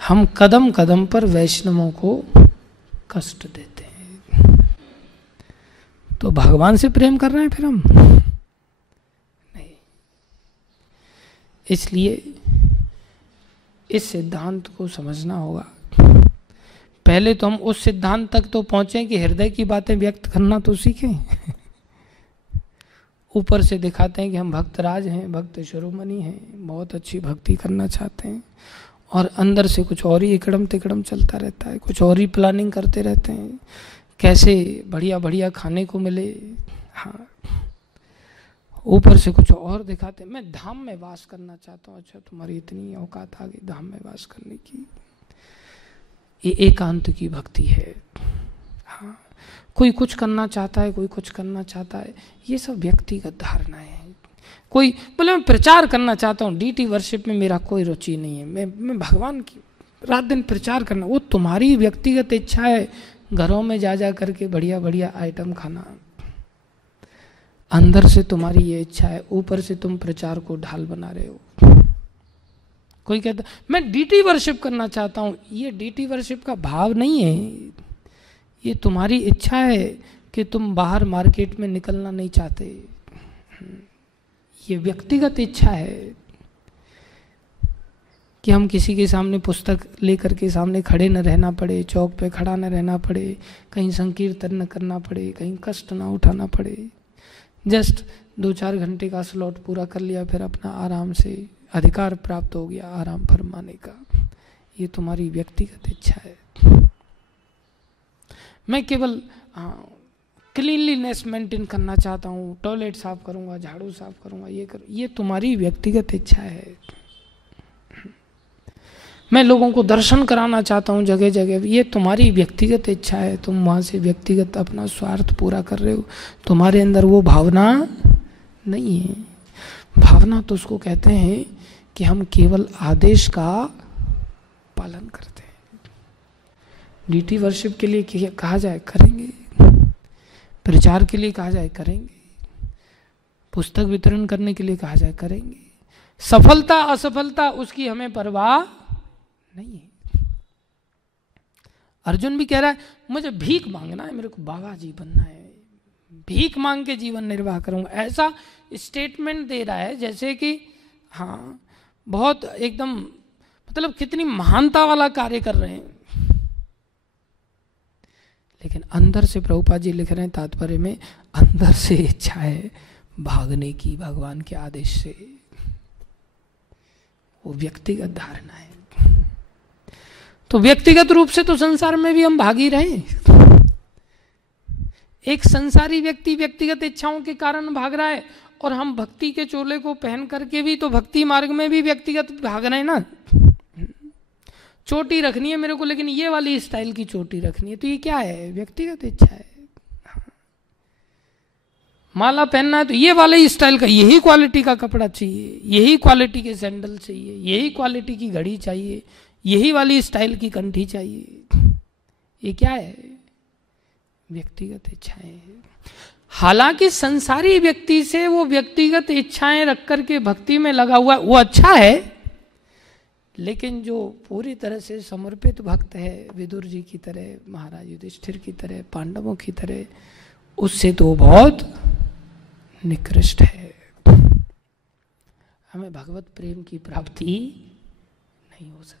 हम कदम कदम पर वैष्णवों को कष्ट देते हैं। तो भगवान से प्रेम कर रहे हैं फिर हम? नहीं। इसलिए इस सिद्धांत को समझना होगा। पहले तो हम उस सिद्धांत तक तो पहुंचे कि हृदय की बातें व्यक्त करना तो सीखें। ऊपर से दिखाते हैं कि हम भक्तराज हैं, भक्त शिरोमणि हैं, बहुत अच्छी भक्ति करना चाहते हैं, और अंदर से कुछ और ही इकड़म तिकड़म चलता रहता है, कुछ और ही प्लानिंग करते रहते हैं कैसे बढ़िया बढ़िया खाने को मिले। हाँ, ऊपर से कुछ और दिखाते हैं, मैं धाम में वास करना चाहता हूँ। अच्छा, तुम्हारी इतनी औकात आ गई धाम में वास करने की? ये एकांत की भक्ति है। हाँ, कोई कुछ करना चाहता है, कोई कुछ करना चाहता है, ये सब व्यक्तिगत धारणाएं हैं। कोई बोले मैं प्रचार करना चाहता हूँ, डीटी वर्शिप में मेरा कोई रुचि नहीं है, मैं भगवान की रात दिन प्रचार करना, वो तुम्हारी व्यक्तिगत इच्छा है। घरों में जा जा करके बढ़िया बढ़िया आइटम खाना, अंदर से तुम्हारी ये इच्छा है, ऊपर से तुम प्रचार को ढाल बना रहे हो। कोई कहता मैं डीटी वर्शिप करना चाहता हूँ, ये डीटी वर्शिप का भाव नहीं है, ये तुम्हारी इच्छा है कि तुम बाहर मार्केट में निकलना नहीं चाहते, ये व्यक्तिगत इच्छा है कि हम किसी के सामने पुस्तक लेकर के सामने खड़े न रहना पड़े, चौक पे खड़ा न रहना पड़े, कहीं संकीर्तन न करना पड़े, कहीं कष्ट ना उठाना पड़े। जस्ट 2-4 घंटे का स्लॉट पूरा कर लिया, फिर अपना आराम से अधिकार प्राप्त हो गया आराम फरमाने का। ये तुम्हारी व्यक्तिगत इच्छा है। मैं केवल क्लीनलीनेस मेंटेन करना चाहता हूँ, टॉयलेट साफ करूँगा, झाड़ू साफ करूँगा, ये तुम्हारी व्यक्तिगत इच्छा है। मैं लोगों को दर्शन कराना चाहता हूँ जगह जगह, ये तुम्हारी व्यक्तिगत इच्छा है, तुम वहाँ से व्यक्तिगत अपना स्वार्थ पूरा कर रहे हो, तुम्हारे अंदर वो भावना नहीं है। भावना तो उसको कहते हैं कि हम केवल आदेश का पालन करते हैं। डीटी वर्शिप के लिए कहा जाए करेंगे, प्रचार के लिए कहा जाए करेंगे, पुस्तक वितरण करने के लिए कहा जाए करेंगे, सफलता असफलता उसकी हमें परवाह नहीं है। अर्जुन भी कह रहा है मुझे भीख मांगना है, मेरे को बाबा जी बनना है, भीख मांग के जीवन निर्वाह करूंगा, ऐसा स्टेटमेंट दे रहा है जैसे कि हाँ बहुत एकदम मतलब कितनी महानता वाला कार्य कर रहे हैं। लेकिन अंदर से प्रभुपाद जी लिख रहे हैं तात्पर्य में, अंदर से इच्छा है भागने की भगवान के आदेश से। वो व्यक्तिगत धारणा है। तो व्यक्तिगत रूप से तो संसार में भी हम भाग ही रहे हैं। एक संसारी व्यक्ति व्यक्तिगत इच्छाओं के कारण भाग रहा है, और हम भक्ति के चोले को पहन करके भी तो भक्ति मार्ग में भी व्यक्तिगत भाग रहे हैं ना। चोटी रखनी है मेरे को, लेकिन ये वाली स्टाइल की चोटी रखनी है, तो ये क्या है? व्यक्तिगत इच्छा है। माला पहनना है तो ये वाले स्टाइल का, यही क्वालिटी का कपड़ा चाहिए, यही क्वालिटी के सैंडल चाहिए, यही क्वालिटी की घड़ी चाहिए, यही वाली स्टाइल की कंठी चाहिए। ये क्या है? व्यक्तिगत इच्छाएं। हालांकि संसारी व्यक्ति से वो व्यक्तिगत इच्छाएं रख करके भक्ति में लगा हुआ वो अच्छा है, लेकिन जो पूरी तरह से समर्पित भक्त है, विदुर जी की तरह, महाराज युधिष्ठिर की तरह, पांडवों की तरह, उससे तो बहुत निकृष्ट है। हमें भगवत प्रेम की प्राप्ति नहीं हो सकती।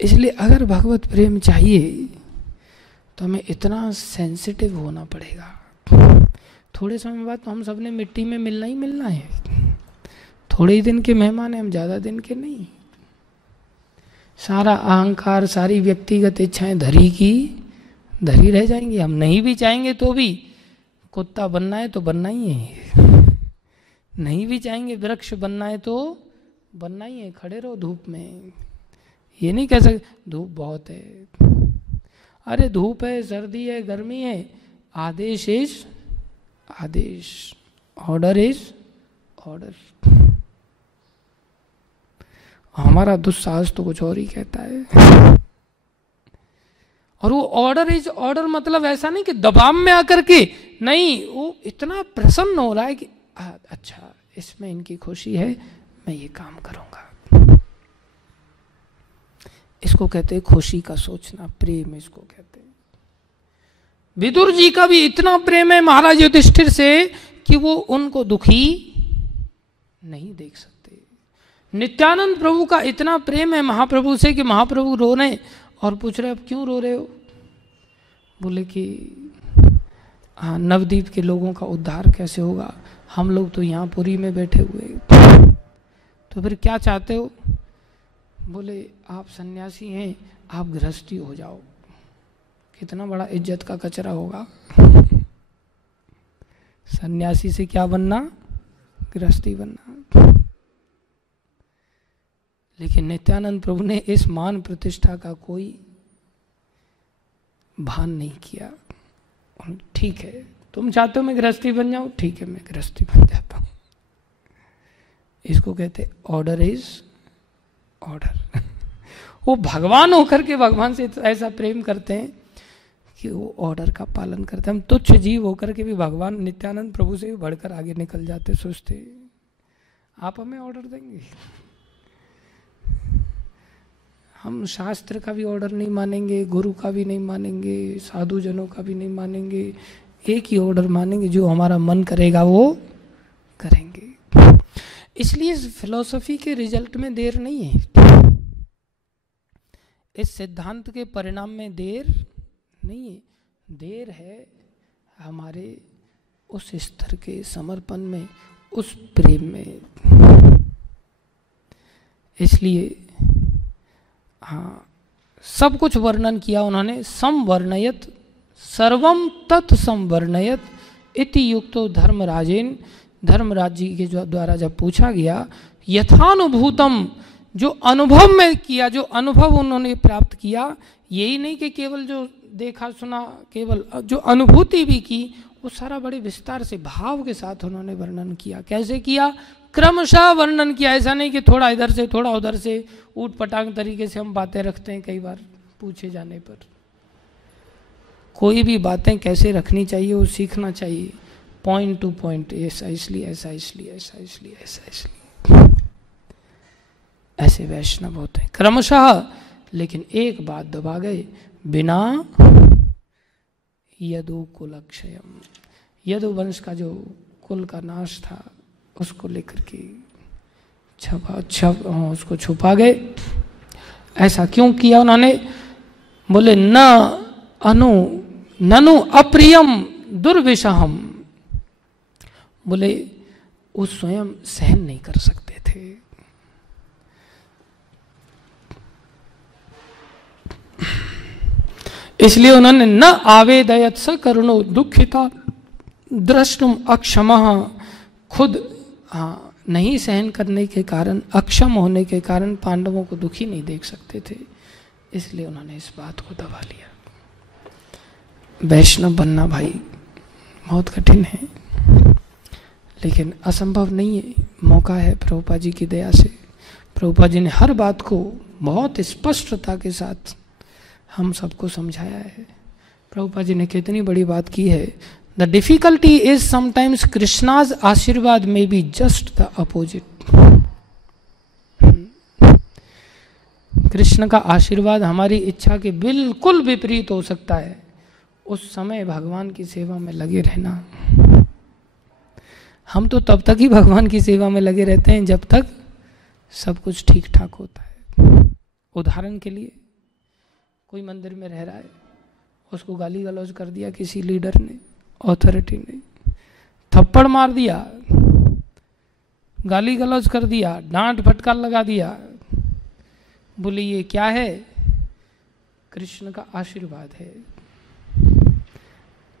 इसलिए अगर भगवत प्रेम चाहिए तो हमें इतना सेंसिटिव होना पड़ेगा। थोड़े समय बाद तो हम सब ने मिट्टी में मिलना ही मिलना है। थोड़े ही दिन के मेहमान हैं हम, ज़्यादा दिन के नहीं। सारा अहंकार, सारी व्यक्तिगत इच्छाएं धरी की धरी रह जाएंगी। हम नहीं भी चाहेंगे तो भी, कुत्ता बनना है तो बनना ही है, नहीं भी चाहेंगे वृक्ष बनना है तो बनना ही है। खड़े रहो धूप में, ये नहीं कह सकते धूप बहुत है। अरे धूप है, सर्दी है, गर्मी है, आदेश इज आदेश, ऑर्डर इज ऑर्डर। हमारा दुस्साहस तो कुछ और ही कहता है। और वो ऑर्डर इज ऑर्डर मतलब ऐसा नहीं कि दबाव में आकर के, नहीं, वो इतना प्रसन्न हो रहा है कि अच्छा इसमें इनकी खुशी है, मैं ये काम करूंगा। इसको कहते हैं खुशी का सोचना, प्रेम इसको कहते हैं। विदुर जी का भी इतना प्रेम है महाराज युधिष्ठिर से कि वो उनको दुखी नहीं देख सकते। नित्यानंद प्रभु का इतना प्रेम है महाप्रभु से कि महाप्रभु रो रहे और पूछ रहे अब क्यों रो रहे हो? बोले कि हाँ, नवद्वीप के लोगों का उद्धार कैसे होगा? हम लोग तो यहाँ पुरी में बैठे हुए, तो फिर क्या चाहते हो? बोले आप सन्यासी हैं, आप गृहस्थी हो जाओ। कितना बड़ा इज्जत का कचरा होगा। सन्यासी से क्या बनना? गृहस्थी बनना। लेकिन नित्यानंद प्रभु ने इस मान प्रतिष्ठा का कोई भान नहीं किया। ठीक है, तुम चाहते हो मैं गृहस्थी बन जाऊं, ठीक है मैं गृहस्थी बन जाता हूं। इसको कहते ऑर्डर इज ऑर्डर। वो भगवान होकर के भगवान से ऐसा प्रेम करते हैं कि वो ऑर्डर का पालन करते हैं। हम तुच्छ जीव होकर के भी भगवान नित्यानंद प्रभु से भी बढ़कर आगे निकल जाते, सोचते आप हमें ऑर्डर देंगे। हम शास्त्र का भी ऑर्डर नहीं मानेंगे, गुरु का भी नहीं मानेंगे, साधु जनों का भी नहीं मानेंगे। एक ही ऑर्डर मानेंगे, जो हमारा मन करेगा वो करेंगे। इसलिए इस फिलॉसफी के रिजल्ट में देर नहीं है, इस सिद्धांत के परिणाम में देर नहीं है। देर है हमारे उस स्तर के समर्पण में, उस प्रेम में। इसलिए हाँ, सब कुछ वर्णन किया उन्होंने। समवर्णयत सर्वम तत् संवर्णयत इति युक्तो धर्मराजेन। धर्मराज जी के द्वारा जब पूछा गया, यथानुभूतम, जो अनुभव में किया, जो अनुभव उन्होंने प्राप्त किया, यही नहीं कि केवल जो देखा सुना, केवल जो अनुभूति भी की, वो सारा बड़े विस्तार से भाव के साथ उन्होंने वर्णन किया। कैसे किया? क्रमशः वर्णन किया। ऐसा नहीं कि थोड़ा इधर से थोड़ा उधर से ऊट पटांग तरीके से हम बातें रखते हैं कई बार पूछे जाने पर। कोई भी बातें कैसे रखनी चाहिए वो सीखना चाहिए, पॉइंट टू पॉइंट, ऐसा इसलिए, ऐसा इसलिए, ऐसा इसलिए, ऐसा इसलिए। ऐसे वैष्णव होते हैं क्रमशः। लेकिन एक बात दबा गए, बिना यदु कुलक्षयम, यदु वंश का जो कुल का नाश था उसको लेकर के उसको छुपा गए। ऐसा क्यों किया उन्होंने? बोले ननु अप्रियम दुर्विषहम, बोले वो स्वयं सहन नहीं कर सकते थे। इसलिए उन्होंने न आवेदयत स करुणो दुखिता द्रष्टुम अक्षमः, खुद नहीं सहन करने के कारण, अक्षम होने के कारण पांडवों को दुखी नहीं देख सकते थे, इसलिए उन्होंने इस बात को दबा लिया। वैष्णव बनना भाई बहुत कठिन है, लेकिन असंभव नहीं है। मौका है प्रभुपाद जी की दया से। प्रभुपाद जी ने हर बात को बहुत स्पष्टता के साथ हम सबको समझाया है। प्रभुपाद जी ने कितनी बड़ी बात की है, the difficulty is sometimes Krishna's आशीर्वाद में B just the opposite. Krishna का आशीर्वाद हमारी इच्छा के बिल्कुल विपरीत हो सकता है। उस समय भगवान की सेवा में लगे रहना। हम तो तब तक ही भगवान की सेवा में लगे रहते हैं जब तक सब कुछ ठीक ठाक होता है। उदाहरण के लिए, कोई मंदिर में रह रहा है, उसको गाली गलौज कर दिया किसी लीडर ने, अथॉरिटी ने, थप्पड़ मार दिया, गाली गलौज कर दिया, डांट फटकार लगा दिया, बोले ये क्या है? कृष्ण का आशीर्वाद है।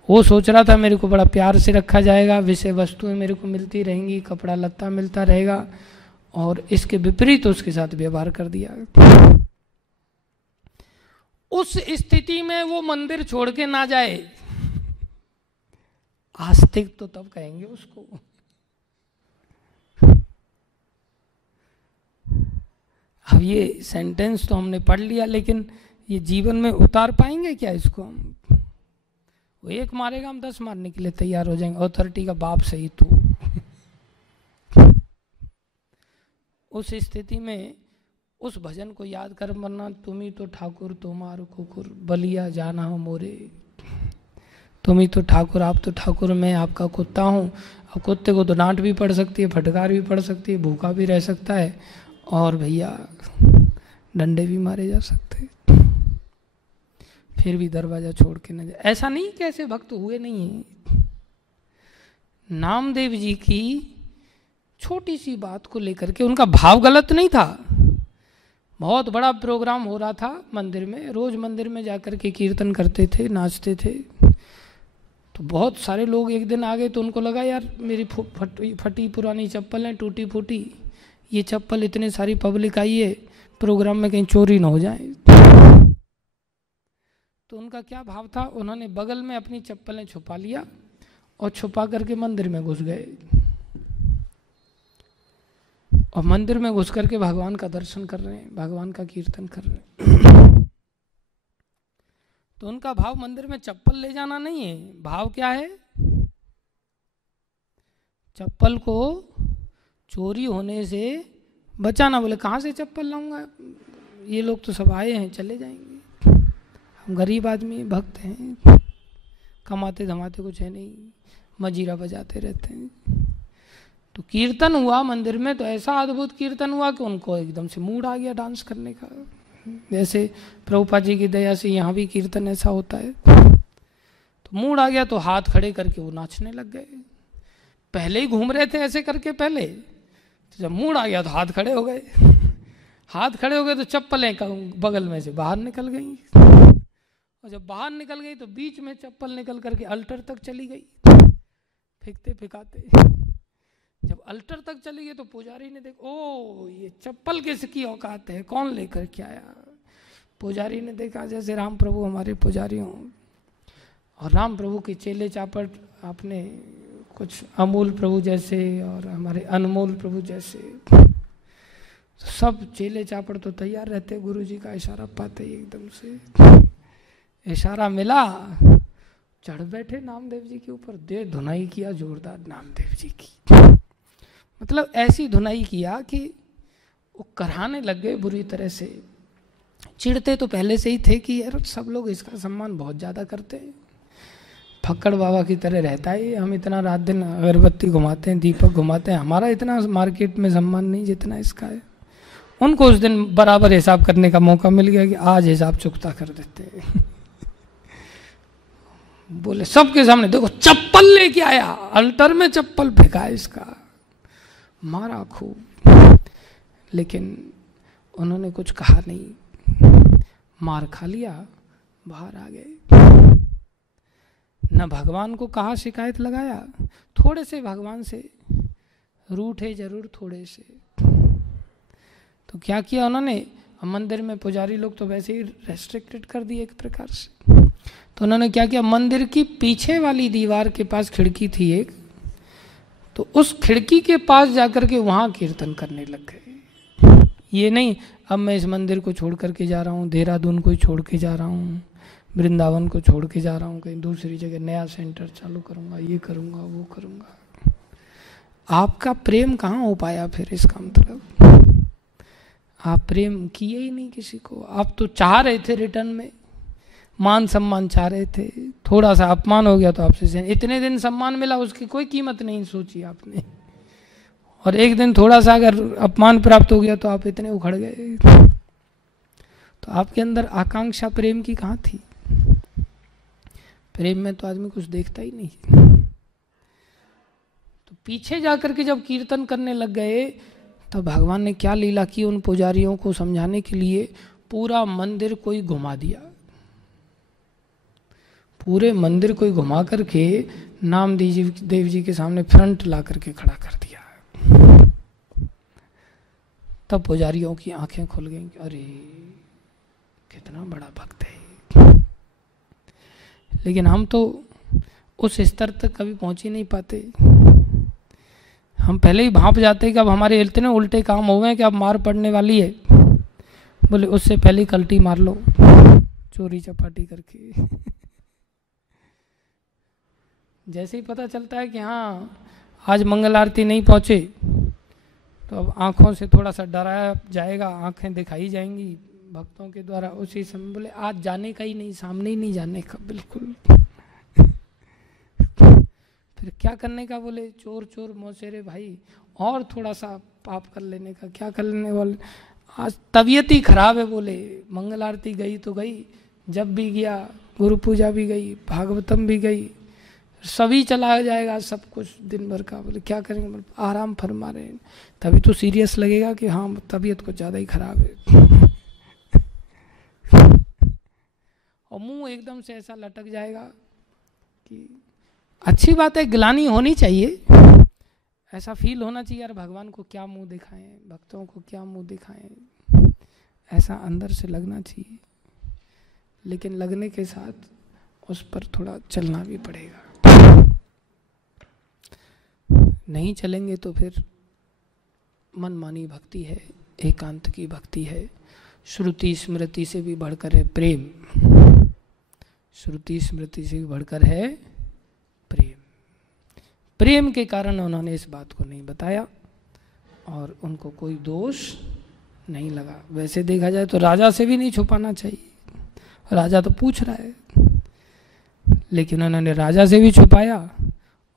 वो सोच रहा था मेरे को बड़ा प्यार से रखा जाएगा, विषय वस्तुएं मेरे को मिलती रहेंगी, कपड़ा लत्ता मिलता रहेगा, और इसके विपरीत उसके साथ व्यवहार कर दिया। उस स्थिति में वो मंदिर छोड़ के ना जाए। आस्तिक तो तब कहेंगे उसको। अब ये सेंटेंस तो हमने पढ़ लिया, लेकिन ये जीवन में उतार पाएंगे क्या इसको हम? वो एक मारेगा, हम 10 मारने के लिए तैयार हो जाएंगे। अथॉरिटी का बाप सही तू। उस स्थिति में उस भजन को याद कर, वरना तुम ही तो ठाकुर तुम्हार कुकुर बलिया जाना हो मोरे। तुम ही तो ठाकुर, आप तो ठाकुर, मैं आपका कुत्ता हूँ। अब कुत्ते को तो डांट भी पड़ सकती है, फटकार भी पड़ सकती है, भूखा भी रह सकता है, और भैया डंडे भी मारे जा सकते हैं, फिर भी दरवाजा छोड़ के न जाए। ऐसा नहीं कैसे भक्त हुए नहीं है। नामदेव जी की छोटी सी बात को लेकर के उनका भाव गलत नहीं था। बहुत बड़ा प्रोग्राम हो रहा था मंदिर में, रोज मंदिर में जाकर के कीर्तन करते थे, नाचते थे। तो बहुत सारे लोग एक दिन आ गए, तो उनको लगा यार मेरी फटी पुरानी चप्पल है, टूटी फूटी, ये चप्पल इतनी सारी पब्लिक आई है, प्रोग्राम में कहीं चोरी ना हो जाए। तो उनका क्या भाव था, उन्होंने बगल में अपनी चप्पलें छुपा लिया और छुपा करके मंदिर में घुस गए, और मंदिर में घुस करके भगवान का दर्शन कर रहे हैं, भगवान का कीर्तन कर रहे हैं। तो उनका भाव मंदिर में चप्पल ले जाना नहीं है, भाव क्या है? चप्पल को चोरी होने से बचाना। बोले कहाँ से चप्पल लाऊंगा, ये लोग तो सब आए हैं, चले जाएंगे, हम गरीब आदमी भक्त हैं, कमाते धमाते कुछ है नहीं, मजीरा बजाते रहते हैं। तो कीर्तन हुआ मंदिर में, तो ऐसा अद्भुत कीर्तन हुआ कि उनको एकदम से मूड आ गया डांस करने का। जैसे प्रभुपाद जी की दया से यहाँ भी कीर्तन ऐसा होता है, तो मूड आ गया, तो हाथ खड़े करके वो नाचने लग गए। पहले ही घूम रहे थे ऐसे करके पहले, तो जब मूड आ गया तो हाथ खड़े हो गए। हाथ खड़े हो गए तो चप्पलें बगल में से बाहर निकल गई, और जब बाहर निकल गई तो बीच में चप्पल निकल करके अल्टर तक चली गई, फेंकते फेंकाते। जब अल्टर तक चली गई तो पुजारी ने देखा, ओ ये चप्पल किसकी औकात है, कौन लेकर के आया। पुजारी ने देखा जैसे राम प्रभु हमारे पुजारी हों, और राम प्रभु के चेले चापट आपने कुछ अमूल प्रभु जैसे और हमारे अनमोल प्रभु जैसे, तो सब चेले चापड़ तो तैयार रहते, गुरु जी का इशारा पाते ही एकदम से इशारा मिला, चढ़ बैठे नामदेव जी के ऊपर, दे धुनाई किया जोरदार नामदेव जी की। मतलब ऐसी धुनाई किया कि वो कराने लग गए बुरी तरह से। चिढ़ते तो पहले से ही थे कि यार सब लोग इसका सम्मान बहुत ज़्यादा करते हैं, फक्कड़ बाबा की तरह रहता है, हम इतना रात दिन अगरबत्ती घुमाते हैं, दीपक घुमाते हैं, हमारा इतना मार्केट में सम्मान नहीं जितना इसका है। उनको उस दिन बराबर हिसाब करने का मौका मिल गया कि आज हिसाब चुकता कर देते हैं। बोले सबके सामने देखो चप्पल लेके आया, अल्टर में चप्पल फेंका इसका, मारा खूब, लेकिन उन्होंने कुछ कहा नहीं, मार खा लिया, बाहर आ गए। न भगवान को कहा, शिकायत लगाया, थोड़े से भगवान से रूठे जरूर थोड़े से। तो क्या किया उन्होंने, मंदिर में पुजारी लोग तो वैसे ही रेस्ट्रिक्टेड कर दिए एक प्रकार से, तो उन्होंने क्या किया, मंदिर की पीछे वाली दीवार के पास खिड़की थी एक, तो उस खिड़की के पास जाकर के वहां कीर्तन करने लग गए। ये नहीं अब मैं इस मंदिर को छोड़ करके जा रहा हूँ, देहरादून को छोड़ के जा रहा हूँ, वृंदावन को छोड़ के जा रहा हूँ, कहीं दूसरी जगह नया सेंटर चालू करूँगा, ये करूँगा वो करूँगा। आपका प्रेम कहाँ हो पाया फिर, इसका मतलब आप प्रेम किए ही नहीं किसी को। आप तो चाह रहे थे रिटर्न में, मान सम्मान चाह रहे थे, थोड़ा सा अपमान हो गया तो आपसे इतने दिन सम्मान मिला, उसकी कोई कीमत नहीं सोची आपने, और एक दिन थोड़ा सा अगर अपमान प्राप्त हो गया तो आप इतने उखड़ गए। तो आपके अंदर आकांक्षा प्रेम की कहाँ थी। प्रेम में तो आदमी कुछ देखता ही नहीं। तो पीछे जाकर के जब कीर्तन करने लग गए तो भगवान ने क्या लीला की, उन पुजारियों को समझाने के लिए पूरा मंदिर कोई घुमा दिया, पूरे मंदिर को घुमा करके नामदेव जी के सामने फ्रंट ला करके खड़ा कर दिया। तब पुजारियों की आंखें खुल गईं, अरे कितना बड़ा भक्त है। लेकिन हम तो उस स्तर तक कभी पहुंच ही नहीं पाते। हम पहले ही भांप जाते कि अब हमारे इतने उल्टे काम हो गए कि अब मार पड़ने वाली है। बोले उससे पहले कल्टी मार लो चोरी चपाटी करके। जैसे ही पता चलता है कि हाँ आज मंगल आरती नहीं पहुंचे तो अब आंखों से थोड़ा सा डराया जाएगा, आंखें दिखाई जाएंगी भक्तों के द्वारा। उसी समय बोले आज जाने का ही नहीं, सामने ही नहीं जाने का बिल्कुल। फिर क्या करने का, बोले चोर चोर मौसेरे भाई, और थोड़ा सा पाप कर लेने का। क्या कर लेने वाले, आज तबीयत ही खराब है। बोले मंगल आरती गई तो गई, जब भी गया, गुरु पूजा भी गई, भागवतम भी गई, सभी चला जाएगा सब कुछ दिन भर का। बोले क्या करेंगे, बोले आराम फरमा रहे हैं। तभी तो सीरियस लगेगा कि हाँ तबीयत कुछ ज़्यादा ही खराब है। और मुंह एकदम से ऐसा लटक जाएगा कि अच्छी बात है, गिलानी होनी चाहिए, ऐसा फील होना चाहिए यार भगवान को क्या मुंह दिखाएं, भक्तों को क्या मुंह दिखाएं, ऐसा अंदर से लगना चाहिए। लेकिन लगने के साथ उस पर थोड़ा चलना भी पड़ेगा। नहीं चलेंगे तो फिर मनमानी भक्ति है, एकांत की भक्ति है। श्रुति स्मृति से भी बढ़कर है प्रेम, श्रुति स्मृति से भी बढ़कर है प्रेम। प्रेम के कारण उन्होंने इस बात को नहीं बताया और उनको कोई दोष नहीं लगा। वैसे देखा जाए तो राजा से भी नहीं छुपाना चाहिए, राजा तो पूछ रहा है, लेकिन उन्होंने राजा से भी छुपाया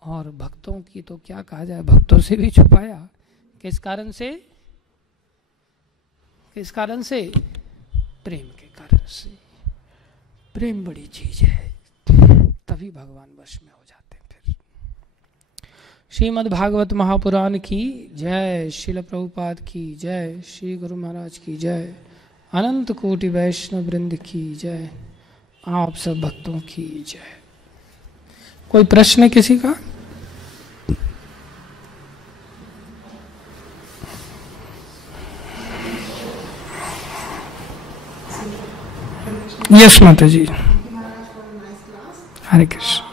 और भक्तों की तो क्या कहा जाए, भक्तों से भी छुपाया। किस कारण से, किस कारण से, प्रेम के कारण से। प्रेम बड़ी चीज है, तभी भगवान वश में हो जाते हैं। फिर श्रीमद् भागवत महापुराण की जय, श्रील प्रभुपाद की जय, श्री गुरु महाराज की जय, अनंत कोटि वैष्णव वृंद की जय, आप सब भक्तों की जय। कोई प्रश्न किसी का? यस माता जी, हरे Krishna.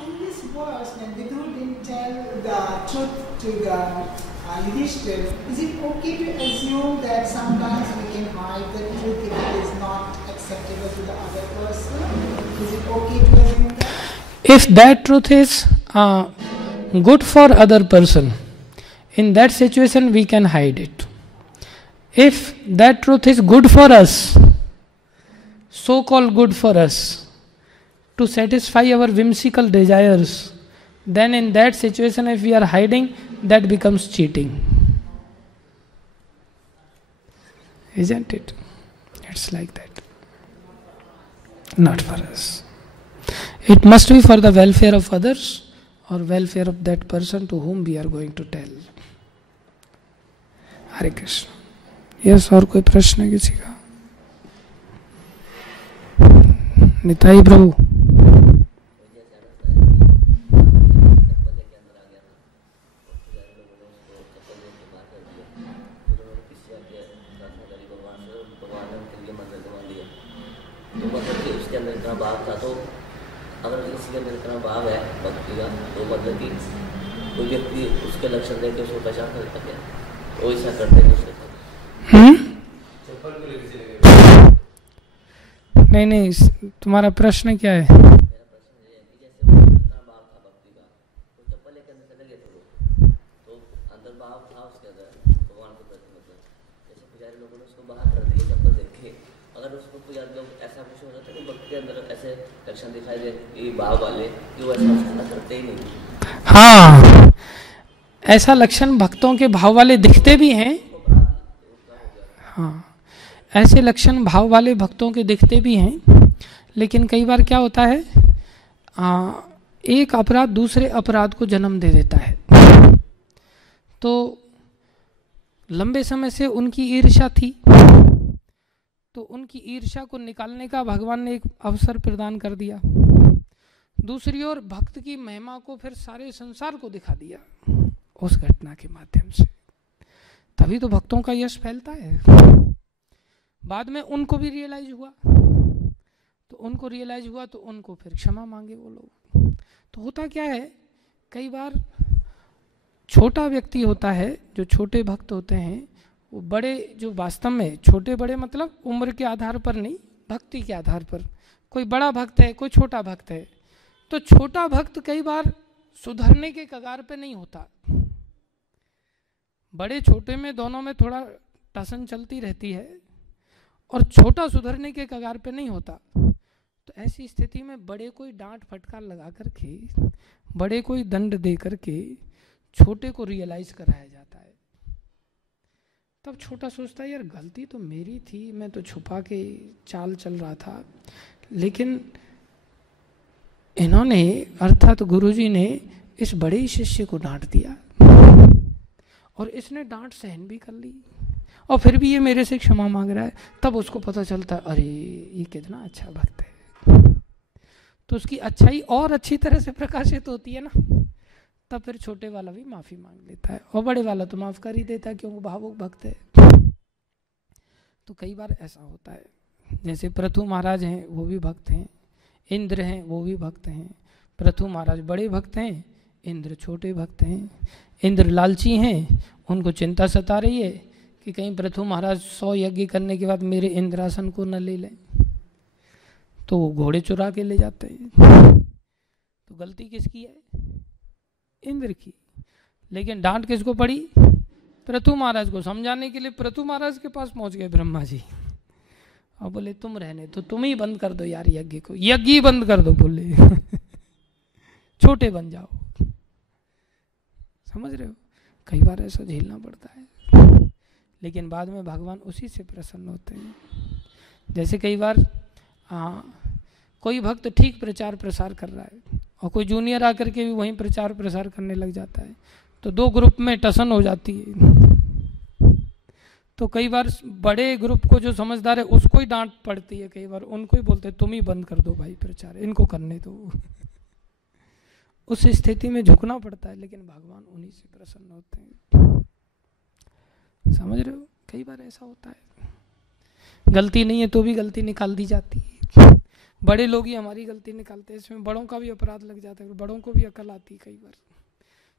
Yudhishthir, is it okay to assume that sometimes we can hide the truth if it is not acceptable to the other person? Is it okay to assume that? If that truth is good for other person, in that situation we can hide it. If that truth is good for us, so-called good for us, to satisfy our whimsical desires, then in that situation if we are hiding, that becomes cheating. Isn't it? It's like that. Not for us. It must be for the welfare of others or welfare of that person to whom we are going to tell. Hare Krishna. Yes, और कोई प्रश्न है किसी का? निताई प्रभु। उसके अंदर इतना भाव था, तो अगर किसी के अंदर इतना भाव है भक्ति का, तो मतलब कि कोई व्यक्ति उसके लक्षण देख के उसको पहचान सकता है, वो ऐसा करते हैं उसके साथ। नहीं, तुम्हारा प्रश्न क्या है? मेरा प्रश्न ये है कि जैसे वो इतना भाव था भक्ति का, तो चप्पल लेके अंदर चले गए थे वो, तो अंदर भाव था उसके अंदर भगवान के प्रति, मतलब जैसे पुजारी लोगों ने उसको बाहर कर दिया चप्पल देख के, अगर उसको पुजारी लोग ऐसा कुछ हो जाता है कि भक्ति के अंदर ऐसे लक्षण दिखाई दे ये भाव वाले कि वो ऐसा करते ही नहीं। हाँ, ऐसा लक्षण भक्तों के भाव वाले दिखते भी हैं। हाँ, ऐसे लक्षण भाव वाले भक्तों के दिखते भी हैं, लेकिन कई बार क्या होता है, एक अपराध दूसरे अपराध को जन्म दे देता है। तो लंबे समय से उनकी ईर्ष्या थी, तो उनकी ईर्ष्या को निकालने का भगवान ने एक अवसर प्रदान कर दिया। दूसरी ओर भक्त की महिमा को फिर सारे संसार को दिखा दिया उस घटना के माध्यम से, तभी तो भक्तों का यश फैलता है। बाद में उनको भी रियलाइज हुआ, तो उनको फिर क्षमा मांगे वो लोग। तो होता क्या है, कई बार छोटा व्यक्ति होता है, जो छोटे भक्त होते हैं, वो बड़े जो वास्तव में छोटे बड़े मतलब उम्र के आधार पर नहीं, भक्ति के आधार पर, कोई बड़ा भक्त है कोई छोटा भक्त है, तो छोटा भक्त कई बार सुधरने के कगार पे नहीं होता, बड़े छोटे में दोनों में थोड़ा टसन चलती रहती है, और छोटा सुधरने के कगार पे नहीं होता। तो ऐसी स्थिति में बड़े कोई डांट फटकार लगा करके, बड़े कोई दंड दे करके छोटे को रियलाइज कराया जाता है। तब छोटा सोचता है यार गलती तो मेरी थी, मैं तो छुपा के चाल चल रहा था, लेकिन इन्होंने अर्थात गुरुजी ने इस बड़े ही शिष्य को डांट दिया और इसने डांट सहन भी कर ली और फिर भी ये मेरे से क्षमा मांग रहा है। तब उसको पता चलता है अरे ये कितना अच्छा भक्त है, तो उसकी अच्छाई और अच्छी तरह से प्रकाशित होती है ना। तब फिर छोटे वाला भी माफी मांग लेता है और बड़े वाला तो माफ कर ही देता है क्योंकि भावुक भक्त है। तो कई बार ऐसा होता है, जैसे पृथु महाराज हैं वो भी भक्त हैं, इंद्र हैं वो भी भक्त हैं। पृथु महाराज बड़े भक्त हैं, इंद्र छोटे भक्त हैं। इंद्र लालची हैं, उनको चिंता सता रही है कि कहीं पृथु महाराज 100 यज्ञ करने के बाद मेरे इंद्रासन को न ले लें, तो वो घोड़े चुरा के ले जाते हैं। तो गलती किसकी है? इंद्र की। लेकिन डांट किसको पड़ी? पृथु महाराज को। समझाने के लिए पृथु महाराज के पास पहुंच गए ब्रह्मा जी और बोले तुम रहने तो तुम ही बंद कर दो यार यज्ञ को, यज्ञ ही बंद कर दो, बोले छोटे बन जाओ। समझ रहे हो, कई बार ऐसा झेलना पड़ता है, लेकिन बाद में भगवान उसी से प्रसन्न होते हैं। जैसे कई बार कोई भक्त ठीक प्रचार प्रसार कर रहा है और कोई जूनियर आकर के भी वहीं प्रचार प्रसार करने लग जाता है, तो दो ग्रुप में टसन हो जाती है। तो कई बार बड़े ग्रुप को जो समझदार है उसको ही डांट पड़ती है, कई बार उनको ही बोलते तुम ही बंद कर दो भाई प्रचार, इनको करने दो। उस स्थिति में झुकना पड़ता है, लेकिन भगवान उन्हीं से प्रसन्न होते हैं। समझ रहे हो, कई बार ऐसा होता है, गलती नहीं है तो भी गलती निकाल दी जाती है। बड़े लोग ही हमारी गलती निकालते हैं, इसमें बड़ों का भी अपराध लग जाता है, बड़ों को भी अकल आती है कई बार।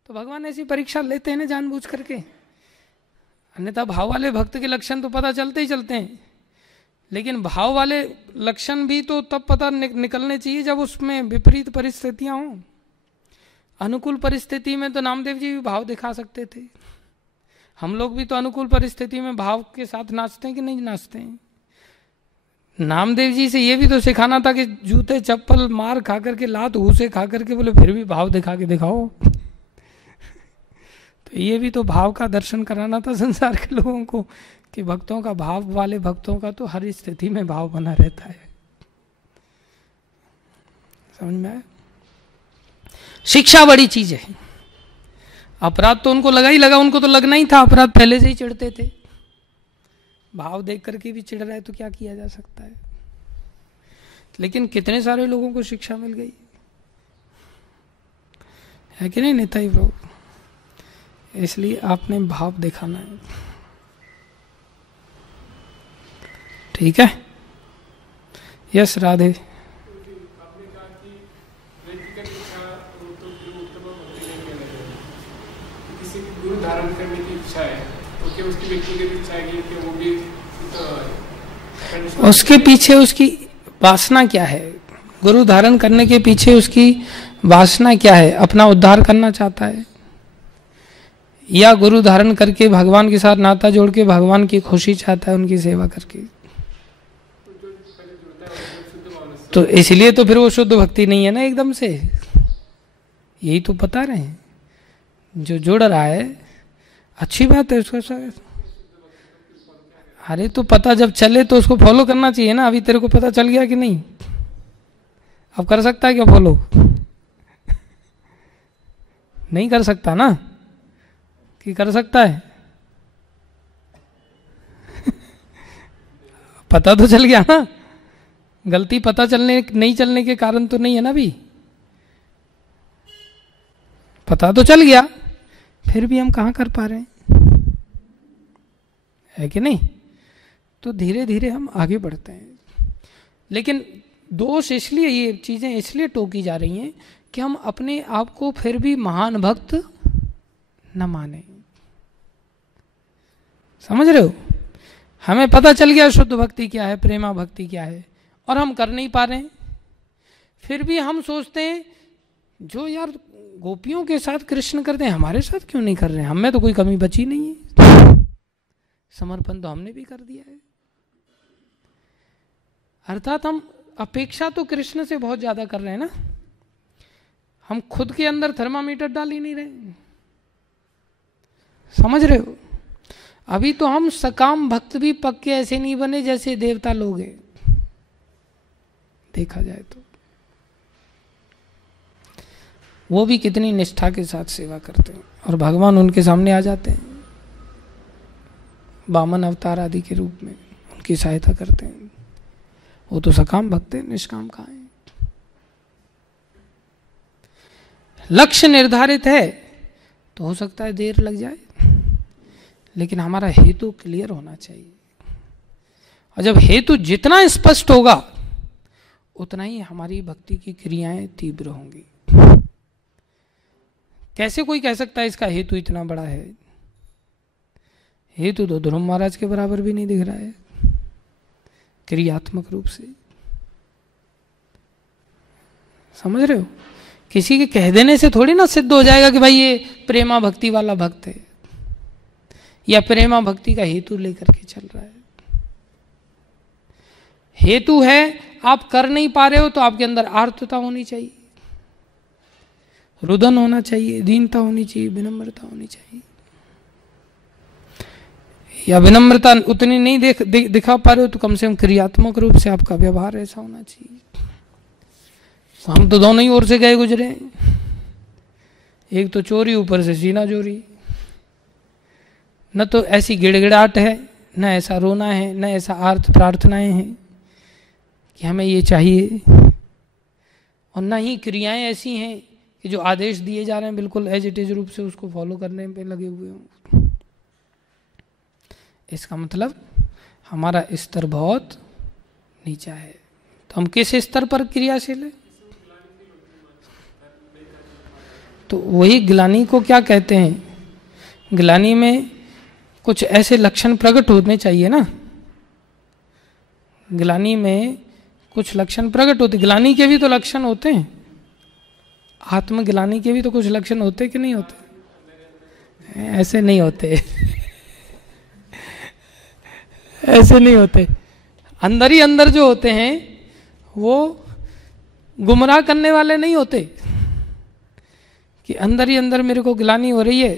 तो भगवान ऐसी परीक्षा लेते हैं ना जानबूझ करके, अन्यथा भाव वाले भक्त के लक्षण तो पता चलते ही चलते हैं, लेकिन भाव वाले लक्षण भी तो तब पता निकलने चाहिए जब उसमें विपरीत परिस्थितियां हों। अनुकूल परिस्थिति में तो नामदेव जी भी भाव दिखा सकते थे, हम लोग भी तो अनुकूल परिस्थिति में भाव के साथ नाचते हैं कि नहीं नाचते हैं। नामदेव जी से ये भी तो सिखाना था कि जूते चप्पल मार खा करके, लात घूसे खा करके, बोले फिर भी भाव दिखा के दिखाओ। तो ये भी तो भाव का दर्शन कराना था संसार के लोगों को, कि भक्तों का, भाव वाले भक्तों का तो हर स्थिति में भाव बना रहता है। समझ में आया? शिक्षा बड़ी चीज है। अपराध तो उनको लगा ही लगा, उनको तो लगना ही था, अपराध पहले से ही चिढ़ते थे। भाव देख करके भी चिढ़ रहा है तो क्या किया जा सकता है। लेकिन कितने सारे लोगों को शिक्षा मिल गई है कि नहीं नेताजी प्रभु? इसलिए आपने भाव दिखाना है। ठीक है, यस राधे। आपने कहा कि व्यक्तिगत इच्छा तो उत्तम होती नहीं है, किसी की गुरु धारण करने की इच्छा है तो क्या उसकी व्यक्तिगत इच्छा है कि वो भी उसके पीछे उसकी वासना क्या है? गुरु धारण करने के पीछे उसकी वासना क्या है? अपना उद्धार करना चाहता है, या गुरु धारण करके भगवान के साथ नाता जोड़ के भगवान की खुशी चाहता है उनकी सेवा करके? तो इसलिए तो फिर वो शुद्ध भक्ति नहीं है ना एकदम से। यही तो बता रहे हैं, जो जुड़ रहा है अच्छी बात है उसका। अरे तो पता जब चले तो उसको फॉलो करना चाहिए ना। अभी तेरे को पता चल गया कि नहीं? अब कर सकता है क्या फॉलो? नहीं कर सकता ना, कि कर सकता है? पता तो चल गया ना। गलती पता चलने नहीं चलने के कारण तो नहीं है ना। अभी पता तो चल गया, फिर भी हम कहाँ कर पा रहे हैं, है कि नहीं? तो धीरे धीरे हम आगे बढ़ते हैं। लेकिन दोष इसलिए, ये चीजें इसलिए टोकी जा रही हैं कि हम अपने आप को फिर भी महान भक्त न माने। समझ रहे हो? हमें पता चल गया शुद्ध भक्ति क्या है, प्रेमा भक्ति क्या है, और हम कर नहीं पा रहे हैं। फिर भी हम सोचते हैं जो यार गोपियों के साथ कृष्ण करते हैं, हमारे साथ क्यों नहीं कर रहे हैं? हमें तो कोई कमी बची नहीं है, समर्पण तो हमने भी कर दिया है। अर्थात हम अपेक्षा तो कृष्ण से बहुत ज्यादा कर रहे हैं ना। हम खुद के अंदर थर्मामीटर डाल ही नहीं रहे। समझ रहे हो? अभी तो हम सकाम भक्त भी पक्के ऐसे नहीं बने जैसे देवता लोग हैं, देखा जाए तो। वो भी कितनी निष्ठा के साथ सेवा करते हैं और भगवान उनके सामने आ जाते हैं, वामन अवतार आदि के रूप में उनकी सहायता करते हैं। वो तो सकाम भक्त है, निष्काम कहाँ है? लक्ष्य निर्धारित है तो हो सकता है देर लग जाए, लेकिन हमारा हेतु क्लियर होना चाहिए। और जब हेतु जितना स्पष्ट होगा उतना ही हमारी भक्ति की क्रियाएं तीव्र होंगी। कैसे कोई कह सकता है इसका हेतु इतना बड़ा है? हेतु तो ध्रुव महाराज के बराबर भी नहीं दिख रहा है क्रियात्मक रूप से। समझ रहे हो? किसी के कह देने से थोड़ी ना सिद्ध हो जाएगा कि भाई ये प्रेमा भक्ति वाला भक्त है, या प्रेमा भक्ति का हेतु लेकर के चल रहा है। हेतु है आप कर नहीं पा रहे हो तो आपके अंदर आर्तता होनी चाहिए, रुदन होना चाहिए, दीनता होनी चाहिए, विनम्रता होनी चाहिए। या विनम्रता उतनी नहीं दिखा पा रहे हो तो कम से कम क्रियात्मक रूप से आपका व्यवहार ऐसा होना चाहिए। हम तो दोनों ही ओर से गए गुजरे, एक तो चोरी, ऊपर से सीना चोरी। न तो ऐसी गिड़गिड़ाहट है, न ऐसा रोना है, न ऐसा आर्त प्रार्थनाएं हैं कि हमें ये चाहिए, और न ही क्रियाएं ऐसी हैं कि जो आदेश दिए जा रहे हैं बिल्कुल एज इट इज रूप से उसको फॉलो करने पे लगे हुए हों। इसका मतलब हमारा स्तर बहुत नीचा है, तो हम किस स्तर पर क्रियाशील है? तो वही ग्लानि को क्या कहते हैं? ग्लानि में कुछ ऐसे लक्षण प्रकट होने चाहिए ना, ग्लानि में कुछ लक्षण प्रकट होते, ग्लानि के भी तो लक्षण होते हैं, आत्मग्लानि के भी तो कुछ लक्षण होते कि नहीं होते? ऐसे नहीं होते ऐसे नहीं होते। अंदर ही अंदर जो होते हैं वो गुमराह करने वाले नहीं होते कि अंदर ही अंदर मेरे को ग्लानि हो रही है